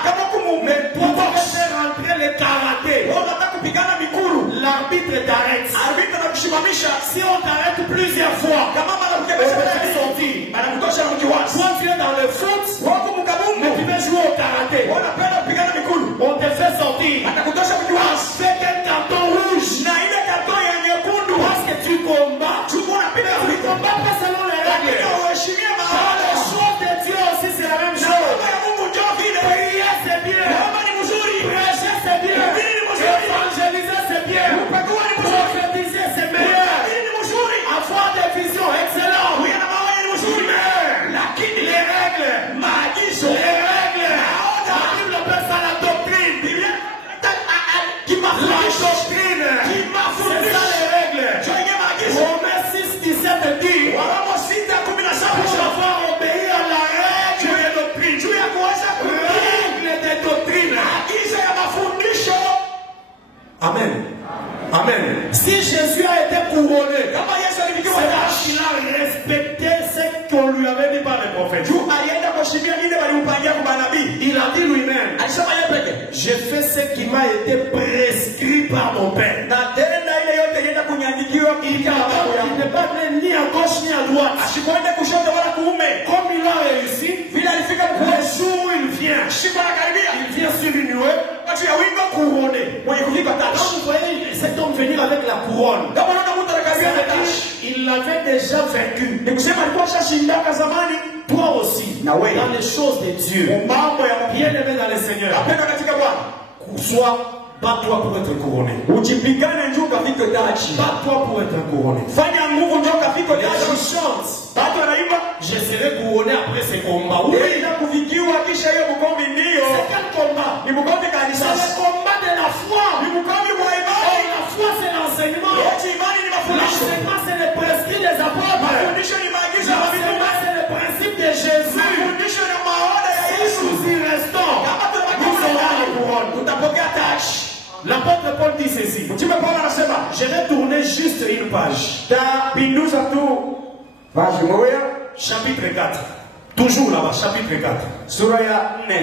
kama uko muine toi tu veux faire rentrer le karaté. unataka kupigana mikuru. L'arbitre t'arrête. Arbitre anakusimamisha. Si on t'arrête plusieurs fois, Kama mara on mkebesha peut te tena. sortir. Anakutosha mkiwasi. Toi tu es dans le foot, Wako mkabumbu. mais tu veux jouer au karaté. Wanapenda kupigana mikuru. On te fait sortir. Atakutosha mkiwasi. C'est quel carton rouge. Na ile karton ya nyekundu. Parce que tu combats. Tuko unapiga Tu vita. combats pas selon les Lakini règles. uheshimie Dans maana. les choses de Dieu aussi c'est la même Na chose. mambo ya Mungu ndio vile. Prier c'est bien. Kuomba ni mzuri. Prêcher c'est bien. Kuhubiri ni mzuri. Évangéliser c'est bien. Kupekua ni mzuri. Prophétiser c'est meilleur. Kuhubiri ni mzuri. Avoir des visions excellentes. Kuya na maono ni mzuri. Lakini Les règles. maagizo. Les règles. Naona. La Bible appelle ça la doctrine. Biblia La kimafundisho. doctrine. C'est ça les règles. Ndio yenye maagizo. Romains 6:17 dit. Waroma 6:17. Pour avoir obéi à la règle de doctrine. Juu ya kuweza kutii Règle de doctrine. maagizo ya mafundisho. Amen. Amen. Si Jésus a été couronné, Kama Yesu alifikiwa c'est parce taji. qu'il a respecté ce qu'on lui avait dit par les prophètes. Juu alienda kuheshimia ile walimpangia kwa manabii. Il a dit lui-même, Alisema yeye peke. j'ai fait ce qui m'a été prescrit par mon Père. Na tena ile yote ilienda kunyandikiwa kupitia mababu Il yangu. n'est pas né ni à gauche ni à droite. Asikwende kushoto wala kuume. Comme il a réussi, Vile alifika le mkuu. jour où il vient, Siku anakaribia. il vient sur une nuée Watu ya wingo couronné. mwenye kufika Quand taji. vous voyez cet homme venir avec la couronne, Kama unaona mtu anakaribia na taji. il l'avait déjà vaincu. Ni kusema alikuwa shashindaka zamani. Toi aussi, Na wewe. dans les choses de Dieu, Mambo ya bien aimé dans le Seigneur, napenda katika Bwana. sois bats-toi pour être couronné. Ujipigane njoo kafike taji. Bats-toi pour être couronné. Fanya nguvu njoo kafike Les gens taji. chantent. Watu wanaimba. Je serai couronné après ce combat. Oui, Ili na kufikiwa kisha hiyo mkombi ndio. c'est quel combat? Ni mkombi C'est kanisa. le combat de la foi. Ni mkombi wa Oh, imani. la foi, c'est l'enseignement. Yote imani ni mafundisho. L'apôtre Paul dit ceci. Mtume Paulo anasema, Je vais tourner juste une page. tapinduza tu vazi moja, Chapitre 4. Toujours là-bas, chapitre 4. sura ya 4.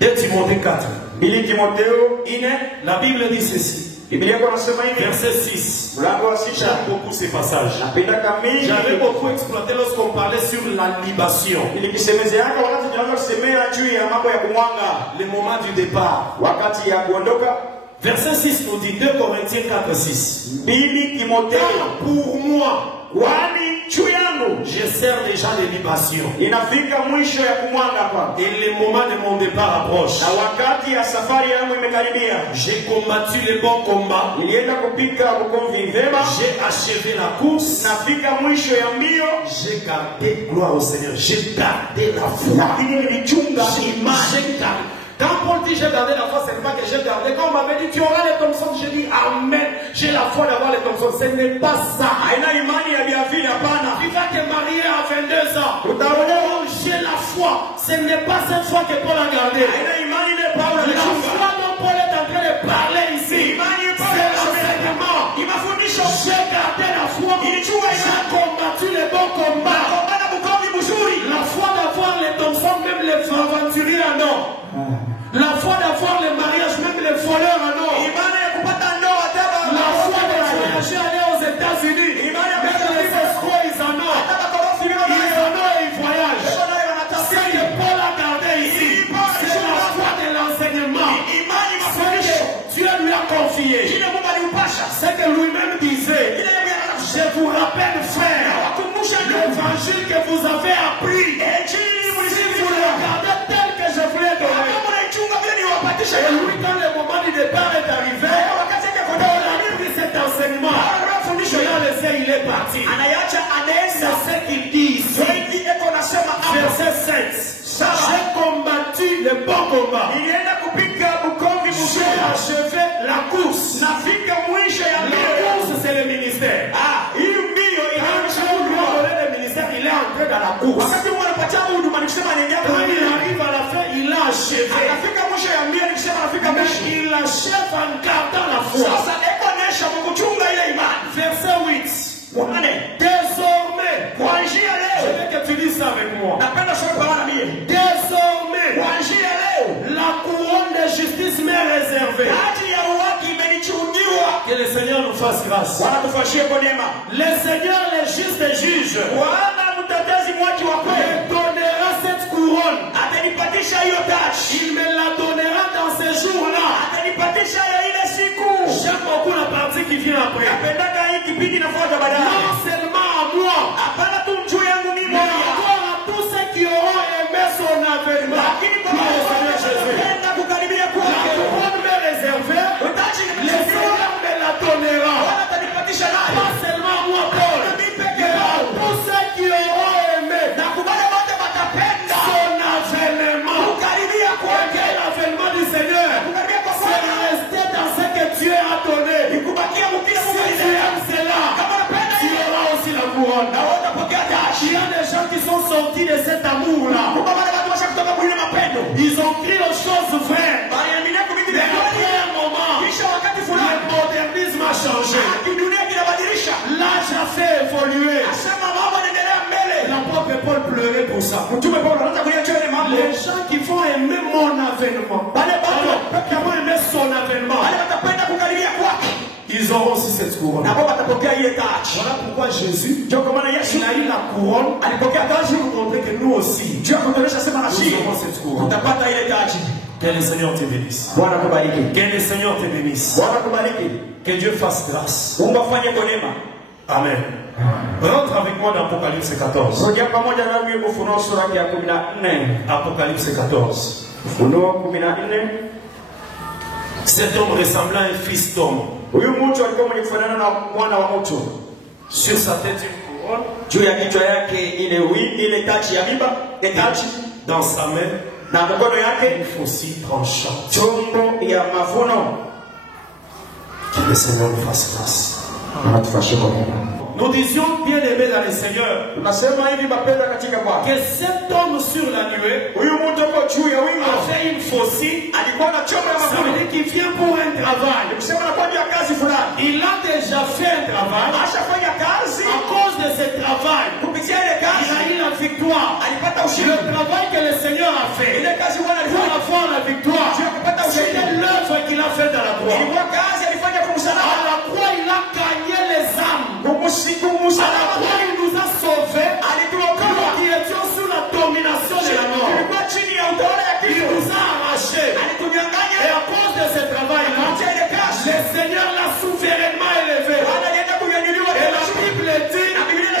2 Timothée 4. 2 Timotheo 4. La Bible dit ceci. Biblia yako nasema hivi, Verset 6. mlango wa 6. J'aime beaucoup ces passages. Napenda kamili. J'avais beaucoup exploité lorsqu'on parlait sur la libation. Ilikisemezeaka wakati tunaanza kusemea juu ya mambo ya kumwanga, Le moment du départ. wakati ya kuondoka. Verset 6 nous dit 2 Corinthiens 4, 6. 2 Timotheo, Car pour moi, kwani juu yangu je sers déjà de libation. inafika mwisho ya kumwanga hapa, Et le moment de mon départ approche. na wakati ya safari yangu imekaribia. J'ai combattu le bon combat. Nilienda kupika ukomvi vema, J'ai achevé la course. nafika mwisho ya mbio, J'ai gardé, gloire au Seigneur, j'ai gardé la foi. lakini nilichunga imani. J'ai gardé. Quand Paul dit j'ai gardé la foi, ce n'est pas que j'ai gardé. Quand on m'avait dit tu auras les Thompson, j'ai dit amen. J'ai la foi d'avoir les Thompson. Ce n'est pas ça. Haina imani ya biavili, hapana. Tu vas te marier à 22 ans. Utaolewa. J'ai la foi. Ce n'est pas cette foi que Paul a gardée. Haina imani ile Paulo La alichunga. foi dont Paul est en train de parler ici, Imani c'est Paulo l'enseignement. ni mafundisho. J'ai gardé la foi. Ilichunga J'ai imani. combattu le bon combat. Kombana bukomvi mzuri. La foi d'avoir les Thompson, même les aventuriers en or. La foi d'avoir les mariages, même les voleurs en or. Imani ya kupata ndoa taba. La foi de voyager aller aux États-Unis. Imani ya Même les escrocs, ils en ont. Taba korofi bila Ils en ont et ils voyagent. Ce que Paul a gardé ici, c'est la foi de l'enseignement. imani Ce mafundisho. que Dieu lui a confié. Ile Mungu aliupasha. Ce que lui-même disait. Ile Mungu Je vous rappelle, frère, l'évangile que vous avez appris. Si vous le regardez tel que je vous l'ai donné. Et lui, quand le moment du départ est arrivé, on a pris cet enseignement. Je l'ai laissé, il est parti. C'est ce qu'il dit ici. Verset 7. J'ai combattu le bon combat. J'ai achevé la course. La course, c'est le ministère. Quand Dieu lui a donné le ministère, il est entré dans la course. Quand il arrive à la fin, il a achevé. Mais il achève en gardant la foi. Verset 8. Désormais, je veux que tu dises ça avec moi. Désormais, la couronne de justice m'est réservée. Que le Seigneur nous fasse grâce. Le Seigneur, le juste et juge, me donnera cette couronne. Il me la donnera dans ce jour-là. J'aime beaucoup la partie qui vient après. Non seulement à moi, mais encore à tous ceux qui auront aimé son avènement. Gloire au Seigneur Jésus. La couronne m'est réservée. Le Seigneur me la donnera. Pas seulement à moi, Paul, mais à tous ceux qui auront aimé son avènement. Quel avènement du Seigneur? C'est rester dans ce que Dieu a donné. Si tu aimes cela, tu auras aussi la couronne. Il y a des gens qui sont sortis de cet amour-là. Ils ont cru aux choses vraies. Mais après un moment, le modernisme a changé. L'âge a fait évoluer. L'apôtre Paul pleurait pour ça. Les gens qui vont aimer mon avènement, qui vont aimer son avènement, ils auront aussi cette couronne. Voilà pourquoi Jésus, il a eu la couronne pour montrer que nous aussi, nous aurons cette couronne. Que le Seigneur te bénisse. Que le Seigneur te bénisse. Que Dieu fasse grâce. Amen. Rentre avec moi dans Apocalypse 14. Apocalypse 14. Cet homme ressemblant à un fils d'homme. Sur sa tête une couronne. Dans sa main une faucille tranchante. Que le Seigneur nous fasse grâce. Nous disions, bien aimés dans le Seigneur, Tunasema hivi mapenda katika Bwana. que cet homme sur la nuée Huyu mtu yuko juu ya wingu. a fait une faucille. Alikuwa na chombo ya Ça veut mafuta. dire qu'il vient pour un travail. Kusema na kwa ajili ya kazi fulani. Il a déjà fait un travail. Ashafanya kazi. À cause de ce travail, Kupitia ile il kazi a eu la victoire. alipata Le ushindi. travail que le Seigneur a fait Ile kazi Bwana pour alifanya. avoir la victoire, c'était l'œuvre qu'il a faite à la croix. Ilikuwa kazi alifanya kwa À msalaba. la croix, il a gagné les âmes. À la Msalaba croix, il nous a sauvés. alituokoa. Nous qui étions sous la domination de la mort. Tulikuwa chini ya utawala ya Il kifo. nous a arrachés. Alitunyang'anya. Et à cause de ce travail-là, Kupitia ile kazi. le Seigneur l'a souverainement élevé. Bwana alienda kunyanyuliwa Et la tena. Bible dit,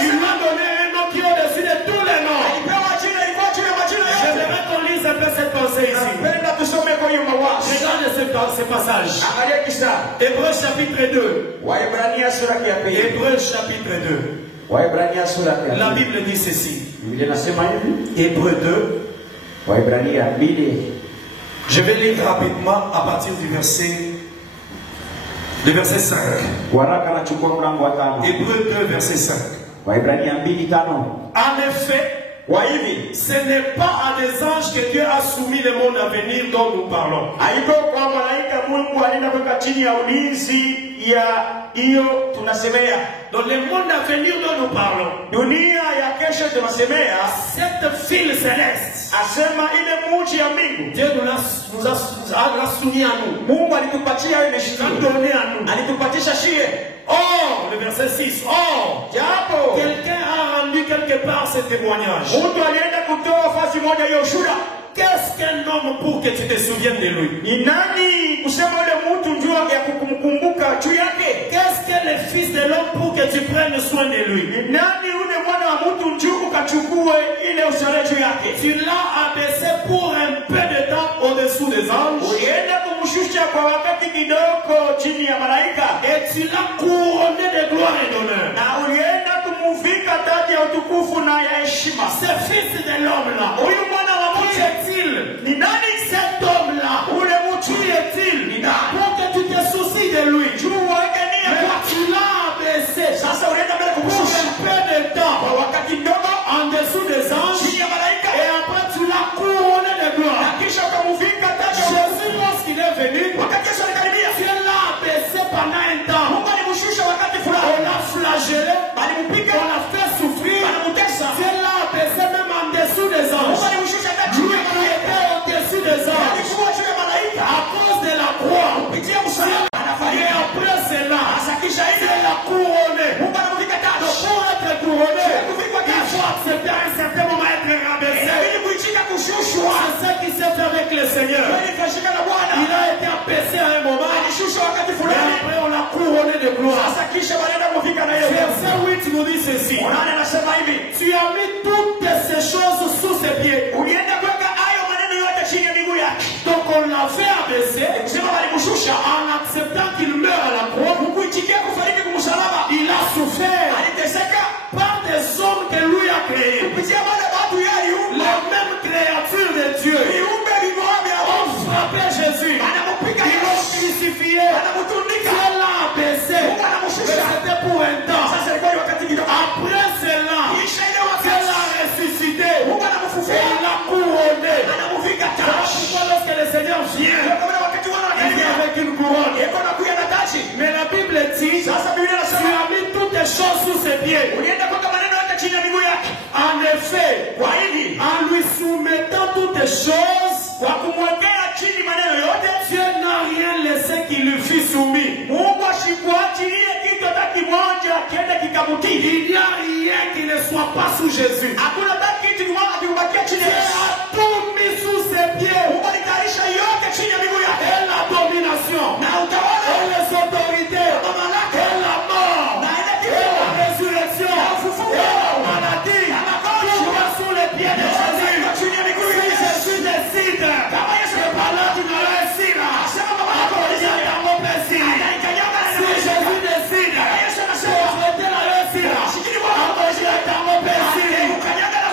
il lui a donné un nom qui est au-dessus de tous les noms. Alipewa jina ilikuwa juu ya majina yote. J'aimerais qu'on lise un peu cette pensée ici. Napenda tusome kwa hiyo mawazo. Regarde ce passage. Angalia kisa. Hébreux chapitre 2. Waebrania sura ya pili. Hébreux chapitre 2. Waebrania sura ya La pili. Bible dit ceci. Biblia inasema hivi. Hébreux 2. Waebrania 2. Je vais lire rapidement à partir du verset 5. Waraka nachukua mlango wa 5. Hébreux 2, verset 5. Waebrania 2:5. En effet, Kwa hivi ce n'est pas à des anges que Dieu a soumis le monde à venir dont nous parlons. haiko kwa malaika Mungu alienda kuweka chini ya ulinzi ya hiyo tunasemea. Dans le monde à venir dont nous parlons, Dunia ya kesho tunasemea. cette ville céleste, Asema ile muji ya mbingu. Dieu nous a soumis à nous, Mungu alitupatia ile nous a shida. donné à nous. Alitupatisha shie. Or, le verset 6, or, Japo quelqu'un a rendu quelque part ce témoignage. mtu alienda kutoa fasi moja hiyo ushuhuda. Qu'est-ce qu'un homme pour que tu te souviennes de lui? Ni nani kusema yule mtu njua ya kukumkumbuka juu yake? Qu'est-ce que le fils de l'homme pour que tu prennes soin de lui? Ni nani yule mwana wa mtu njuu ukachukue ile usare juu yake? Tu l'as abaissé pour un peu de temps au-dessous des anges Ulienda kumshusha kwa wakati kidogo chini ya malaika. et tu l'as couronné de gloire et d'honneur. Na ulienda kumuvika taji ya utukufu na ya heshima. Ce fils de l'homme-là, Huyu mwana wa qui mtu est-il? ni nani? Cet homme-là, Ule mtu qui est-il? ni nani? Pour que tu te soucies de lui. Juu wake nia Mais kwa tu l'as abaissé sasa ulienda mbele pour kumshusha un peu de temps kwa wakati mdogo en dessous des anges chini ya malaika. et après tu l'as couronné de Na gloire. kisha ukamuvika taji ya Jésus, lorsqu'il est venu, wakati Yesu alikaribia. Dieu l'a abaissé pendant un temps. Mungu alimshusha wakati On fulani. l'a flagellé, Alimpiga, on l'a fait souffrir. alimutesa. Dieu l'a abaissé même en dessous des Mungu anges. alimshusha hata Lui chini ya qui malaika. était au-dessus des anges, Alikuwa juu ya malaika. à cause de la croix, Kupitia msalaba et anafariki. après cela, Sasa kisha Dieu ile l'a couronné. Mungu anamvika taji. Pour être couronné, Kuvikwa il taji. faut accepter à un certain moment être rabaissé. Inabidi kuitika kushushwa. C'est ce qui s'est fait avec le Seigneur. Kweli kashika na Bwana. Il a été abaissé à un moment, Alishushwa wakati et fulani. après on l'a couronné de gloire. Sasa kisha wanaenda kuvika na yeye. Verset 8 nous dit ceci. Nani anasema hivi? Tu as mis toutes ces choses sous ses pieds. Ulienda kuweka hayo maneno yote chini ya miguu yake. Donc on l'a fait abaisser Kusema walimshusha. en acceptant qu'il meure à la croix. Kuitikia kufariki kumsalaba. Il a souffert Aliteseka par des hommes que lui a créés. kupitia wale watu yeye aliumba. La même créature de Dieu. Viumbe vimoja vya On Mungu. frappait Jésus. Anamupiga Ils l'ont Yesu. crucifié. Anamtundika. Dieu l'a abaissé. Mungu Mais anamshusha. c'était pour un temps. Sasa ilikuwa ni wakati kidogo. Après cela, Kisha ile Dieu wakati l'a ressuscité. Mungu Et anamfufua. il l'a couronné. Anamuvika Voilà taji. pourquoi lorsque le Seigneur vient, Ndio kama wakati wana il vient wanakaribia. avec une couronne. Yeko nakuya na taji. Mais la Bible dit, Sasa Biblia tu inasema as mis toutes les choses sous ses pieds. ulienda kuweka maneno yote chini ya miguu yake. En effet, Kwa hivi en lui soumettant toutes les choses, kwa kumwekea chini maneno yote, Dieu n'a rien laissé qui lui fût soumis. Mungu asikuachilie kitu hata kimoja kiende kikamutii. Il n'y a rien qui ne soit pas sous Jésus. Hakuna hata kitu kimoja kimebakia chini ya Dieu Yesu. a tout mis sous ses pieds. Mungu alitayarisha yote chini ya miguu yake. Et la domination, Na utawala et les autorités, mamlaka et la mort, na ile et kifo la résurrection, et la maladie, tout va sous les pieds de Jésus. iko chini ya miguu Si yake. Jésus décide, Kama Yesu que par là tu n'auras un signe, anasema baba yako il y a un mauvais signe. anaikanyanga Si na Jésus décide, Yesu que anasema je vais la réussir, shikini Bwana il y a un mauvais signe. ukanyanga na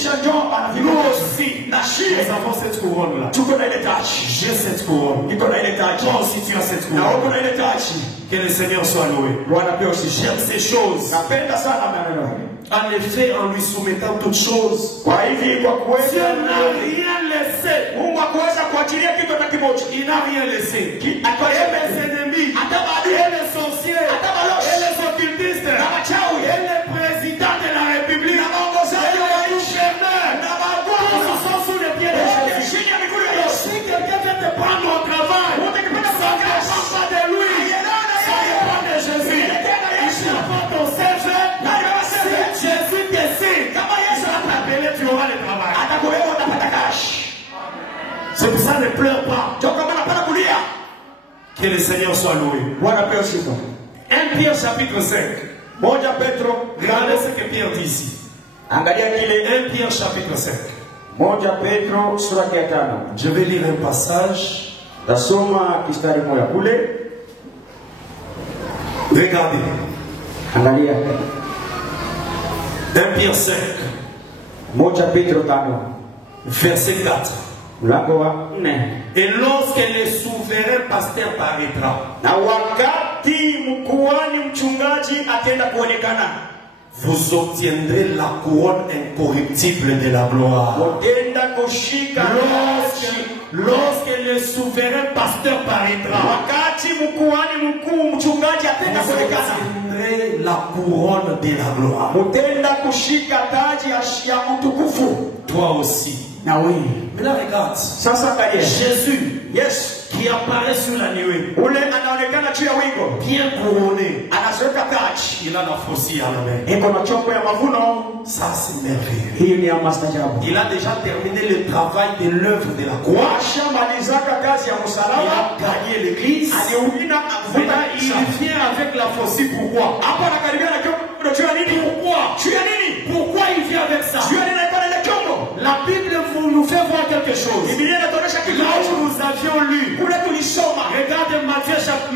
kisha njoo Nous anavika aussi, na shie nous avons cette couronne-là. tuko na ile taji, J'ai cette couronne. niko na ile taji, Toi aussi, tu as cette na uko couronne. na ile taji. Que le Seigneur soit loué. Bwana pia usishi. J'aime ces choses. Napenda sana maneno haya. En effet, en lui soumettant toutes choses, Kwa hivi kwa Dieu kuweza n'a rien laissé. Mungu akuweza kuachilia kitu hata kimoja. Il n'a rien laissé. Et Akaweza mes ennemis, hata maadui, et les sorciers, hata malosi, et les occultistes, na wachawi, et les présidents de la République, na maongozaji et wa les nchi, gouverneurs, na tous magwao sont sous les pieds de wote Jésus. chini ya miguu ya Et Yesu. si quelqu'un vient te prendre au travail, Wote kipenda ça ne dépend pas de lui, ça dépend de Jésus. Il t'apporte au serveur, si Jésus te signe, Kama Yesu va t'appeler, tu auras le travail. atakuwepo utapata cash. C'est pour ça, ne pleure pas. Ndio kama napata kulia. Que le Seigneur soit loué. Bwana pia sifa. 1 Pierre chapitre 5. Moja Petro, Regardez ce que Pierre dit ici. angalia kile 1 Pierre chapitre 5. Moja Petro sura ya 5. Je vais lire un passage. Tasoma kistari moja kule. Regardez. Angalia 1 Pierre 5, Moja Petro 5 verset 4. mlango wa 4. Et lorsque le souverain pasteur paraîtra, Na wakati mkuhani mchungaji atenda kuonekana, vous obtiendrez la couronne incorruptible de la gloire. mutenda kushika Lorsque le souverain pasteur paraîtra, wakati mkuhani mkuu mchungaji atenda vous kuonekana, obtiendrez la couronne de la gloire. mutenda kushika taji ya utukufu. Toi aussi. Na wewe Maintenant regarde. sasa angalia Jésus Yesu qui apparaît sur la nuée, ule anaonekana juu ya wingo, bien couronné, anaziweka taji, il a la faucille à la main. iko na chombo ya mavuno. Ça c'est merveilleux. Hii ni ya mastajabu. Il a déjà terminé le travail de l'œuvre de la croix. Washamalizaka kazi ya Il msalaba, a gagné l'église. aliuina avuta Maintenant, il vient avec la faucille. Pourquoi? hapa anakaribia na chombo juu ya nini? Pourquoi? Juu ya nini? Pourquoi il vient avec ça? Juu ya nini anaikuwa na ile chombo? La Bible nous fait voir quelque chose. Biblia inatuonyesha kitu Là où moja. nous avions lu, Kule tulisoma. regarde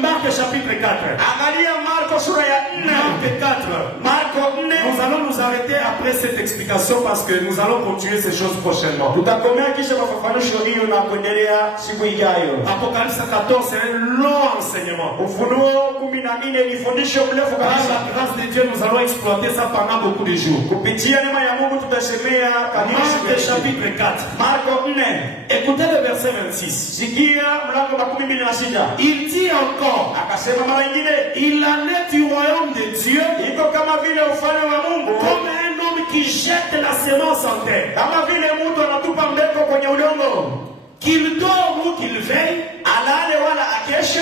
Marc chapitre 4. Angalia Marko sura ya 4. Marc 4. Marko 4. Nous allons nous arrêter après cette explication parce que nous allons continuer ces choses prochainement. Tutakomea kisha mafafanisho hiyo na kuendelea siku ijayo. Apocalypse 14, c'est un long enseignement. Ufunuo 14 ni fundisho mrefu Par kabisa. la grâce de Dieu, nous allons exploiter ça pendant beaucoup de jours. Kupitia neema ya Mungu tutasemea kanisa Marc chapitre 4. Marko 4. Écoutez le verset 26. Sikia mlango wa 26. Il dit encore, Akasema mara nyingine, il en est du royaume de Dieu iko kama vile ufalme wa Mungu, comme un homme qui jette la semence en terre. kama vile mtu anatupa mbegu kwenye udongo, Qu'il dorme ou qu'il veille, alale wala akeshe,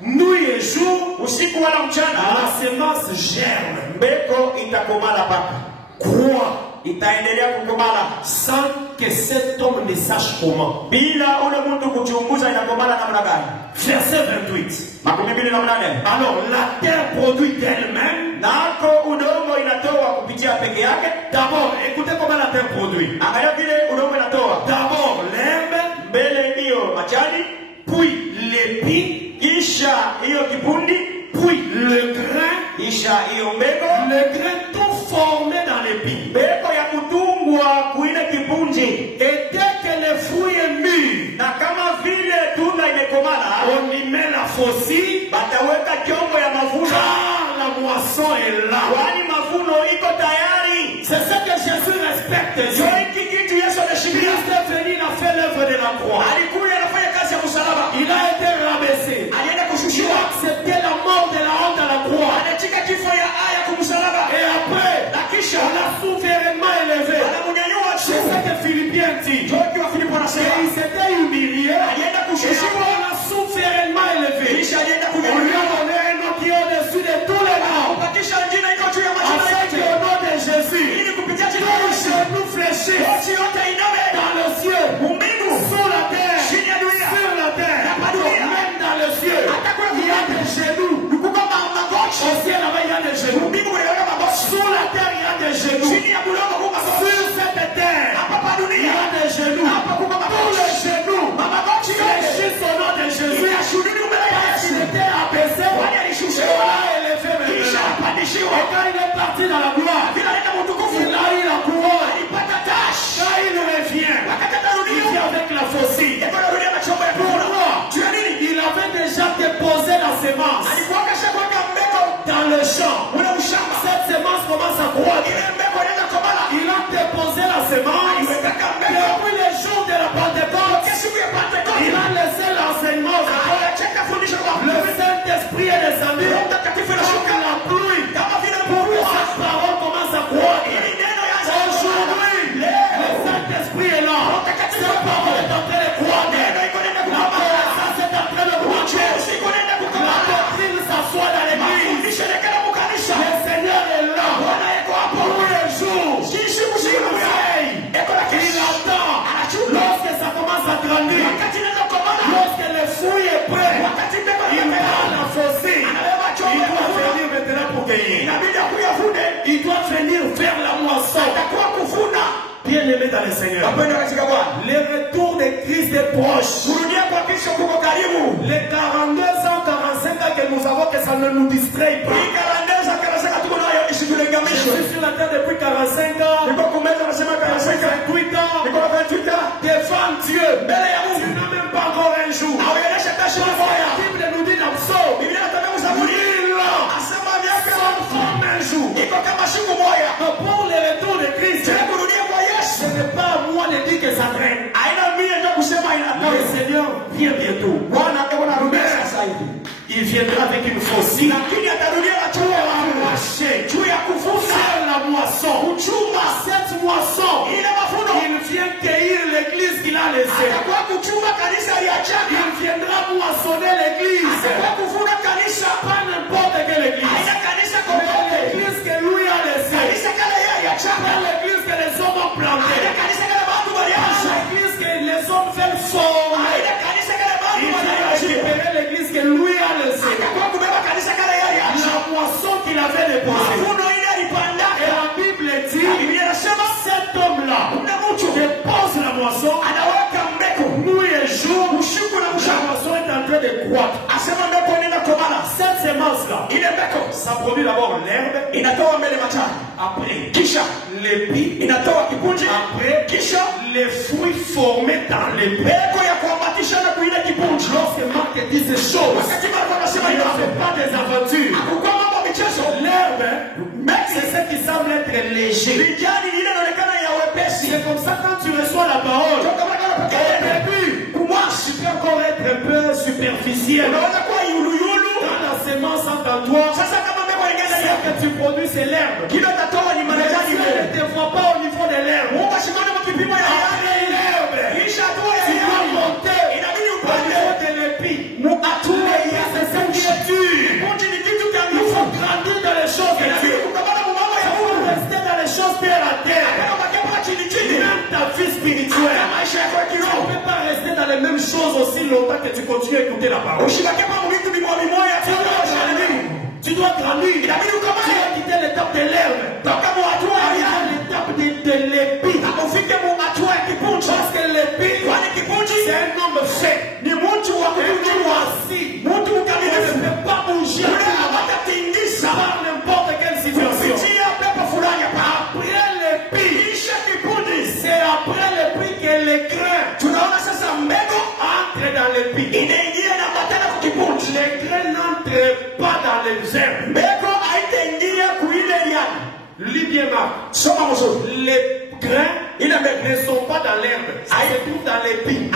nuit et jour, usiku wala mchana, la semence germe, mbegu itakomala paka, croît, itaendelea kukomala sans que cet homme ne sache comment. bila ule mtu kuchunguza inakomala namna gani. Verset 28. 28. Alors la terre produit d'elle-même. Nako udongo inatoa kupitia peke yake. D'abord, écoutez comment la terre produit. Angalia vile udongo inatoa. D'abord l'herbe, Mbele hiyo majani, puis l'épi, kisha hiyo kipundi, puis le grain, kisha hiyo mbegu, le grain tout formé dans l'épi. mbegu ya kutungwa kuile kipundi. Et dès que le fruit est mûr, Na kama vile tunda imekomala, on y met la faucille, bataweka chombo ya mavuno, car la moisson est là. kwani mavuno iko tayari. C'est ce que Jésus respecte. Sio hiki kitu Yesu ameshikilia. Christ est venu, il a fait l'œuvre de la croix. Alikuja anafanya kazi ya msalaba, Il a été rabaissé. alienda Il kushushiwa, a accepté la mort de la honte à la croix. anachika kifo ya aya kumsalaba, Et après, na kisha on l'a souverainement élevé. anamunyanyua C'est ce juu. que Philippiens dit. Toki wa Filipo Et anasema il s'était humilié. alienda Et kushushiwa, on l'a souverainement élevé. kisha alienda On lui a kunyanyua, donné un nom qui est au-dessus de tous les noms. kisha jina iko juu ya majina Afin yote, qu'au nom de Jésus, ili kupitia jina tous la les Yesu genoux fléchissent nchi yote iname dans le ciel, mbingu, sur la terre, chini ya dunia, sur la terre, même dans le ciel. Il y a des genoux. kukoma magoti, Au ciel là-bas, il y a des genoux. mbingu inaweka magoti, Sur la terre, il y a des genoux. chini ya budongo kuna magoti, Sur cette terre, hapa pa il y dunia a des genoux. hapa kuna Tous magoti, les genoux magoti yote fléchissent au nom de Jésus. inashuhudia mbele ya Il Yesu, était abaissé, kwani il alishushiwa, a élevé kisha maintenant. apandishiwa, Et quand il est parti dans la gloire, bila leta utukufu, il a eu la couronne. alipata taji, dans le Seigneur. Wapendwa katika Bwana. Le retour de Christ est proche. Kurudia kwa Kristo kuko karibu. Les 42 ans, 45 ans que nous avons, que ça ne nous distrait pas. Hii 42 za 45 tuko nayo Je isitulengamishwe. suis sur la terre depuis 45 ans. Niko kumeza nasema 45 ans. 28 ans. Niko na 28 ans. Devant Dieu. Mbele ya Tu Mungu. n'as même pas encore un jour. Haujaonyesha tashi La moja. Bible nous dit dans Psaume. Biblia inataka mzaburi. Asema miaka Comme un jour. iko kama siku moja. Donc pour le retour de Christ, Tena kurudia kwa Yesu. ce n'est pas à moi de dire que ça traîne. Haina mimi ndio kusema Le inataka. Seigneur vient bientôt. Bwana yuko anarudia sasa hivi. Il viendra avec une faucille. Lakini atarudia na chua la Lâcher. juu ya kuvuna Faire la moisson. kuchuma. Cette moisson, Ile mavuno il vient cueillir l'église qu'il a laissée. atakuwa kuchuma kanisa aliachana. Il viendra moissonner l'église. Atakuwa kuvuna kanisa. Pas n'importe quelle église. Haina kanisa Mais kokote. l'église que lui a laissée. Kanisa kale yeye aliachana. Pas l'église que les hommes ont plantée. Haina kanisa kale watu Pas waliacha. l'église que les hommes veulent former. Haina kanisa kale watu Il vient waliacha. récupérer l'église que lui a laissée. Atakuwa kubeba kanisa kale yeye aliacha. La moisson qu'il avait déposée. Mavuno ile Et alipandaka. la Bible dit, Biblia inasema cet homme-là kuna mtu dépose la moisson, anaweka mbeko. nuit et jour, Usiku na la mchana. moisson est en train de croître. Asema mbeko inaenda komana. Cette semence-là, Ile mbeko ça produit d'abord l'herbe, inatoa mbele machani. après Kisha l'épi, inatoa kipunji. après Kisha les fruits formés dans l'épi. mbeko ya kuambatisha na kuile kipunji. Lorsque Marc dit ces choses, Wakati Marko anasema il ne hivyo. fait pas des aventures. Hakukuwa mambo ya michezo. L'herbe, Mbegu c'est ce qui semble être léger. lijani lile linaonekana ya wepesi. C'est comme ça quand tu reçois la parole. Toka Marko Au anapokea. début, tu peux encore être un peu superficiel. Unaweza kuwa yuluyulu. Quand la semence entre en toi, Sasa kama mbegu inaingia ce ndani que tu produis, c'est l'herbe. kile utatoa ni Mais manajani Dieu mbele. ne te voit pas au niveau de l'herbe. Mungu ashikane kwa kipimo ya Après l'herbe, kisha hatua ya tu dois yai. monter Inabidi au upande. niveau de l'épi. Hatua ya C'est ce qui est dur. kipunji ni kitu cha Il faut nguvu. grandir dans les choses de Inabidi Dieu. kukamana mu mambo ya Il faut Mungu. rester dans les choses terre à terre. Kama unakia pala chini chini. Même ta vie spirituelle. Hata maisha yako ya Tu kiroho. ne peux pas rester dans les mêmes choses aussi longtemps que tu continues à écouter la parole. Usibakie pa vitu vimoja Tu dois grandir. Tu dois grandir. Inabidi Tu ukamane. dois quitter l'étape de l'herbe. Toka mu hatua ya Arriver à yai. l'étape de l'épi. Ufike mu hatua ya kipunji. Parce que l'épi, Kwani kipunji c'est un homme fait. ni mtu wa Un homme kujua. assis. Mtu Il ne mkamilifu. peut pas bouger Ule hawatatingisa. par n'importe quelle situation. Kupitia pepo fulani hapa. Après l'épi, Kisha kipunji. c'est après l'épi que les grains Tunaona sasa mbegu entrent dans l'épi. inaingia na matana kwa kipunji. Les grains n'entrent pas dans les herbes. Mbegu haitaingia kuile liani. Lis bien Marc. Soma mzuri. Les grains Ile mbegu ne sont pas dans l'herbe. Ils se trouvent dans l'épi.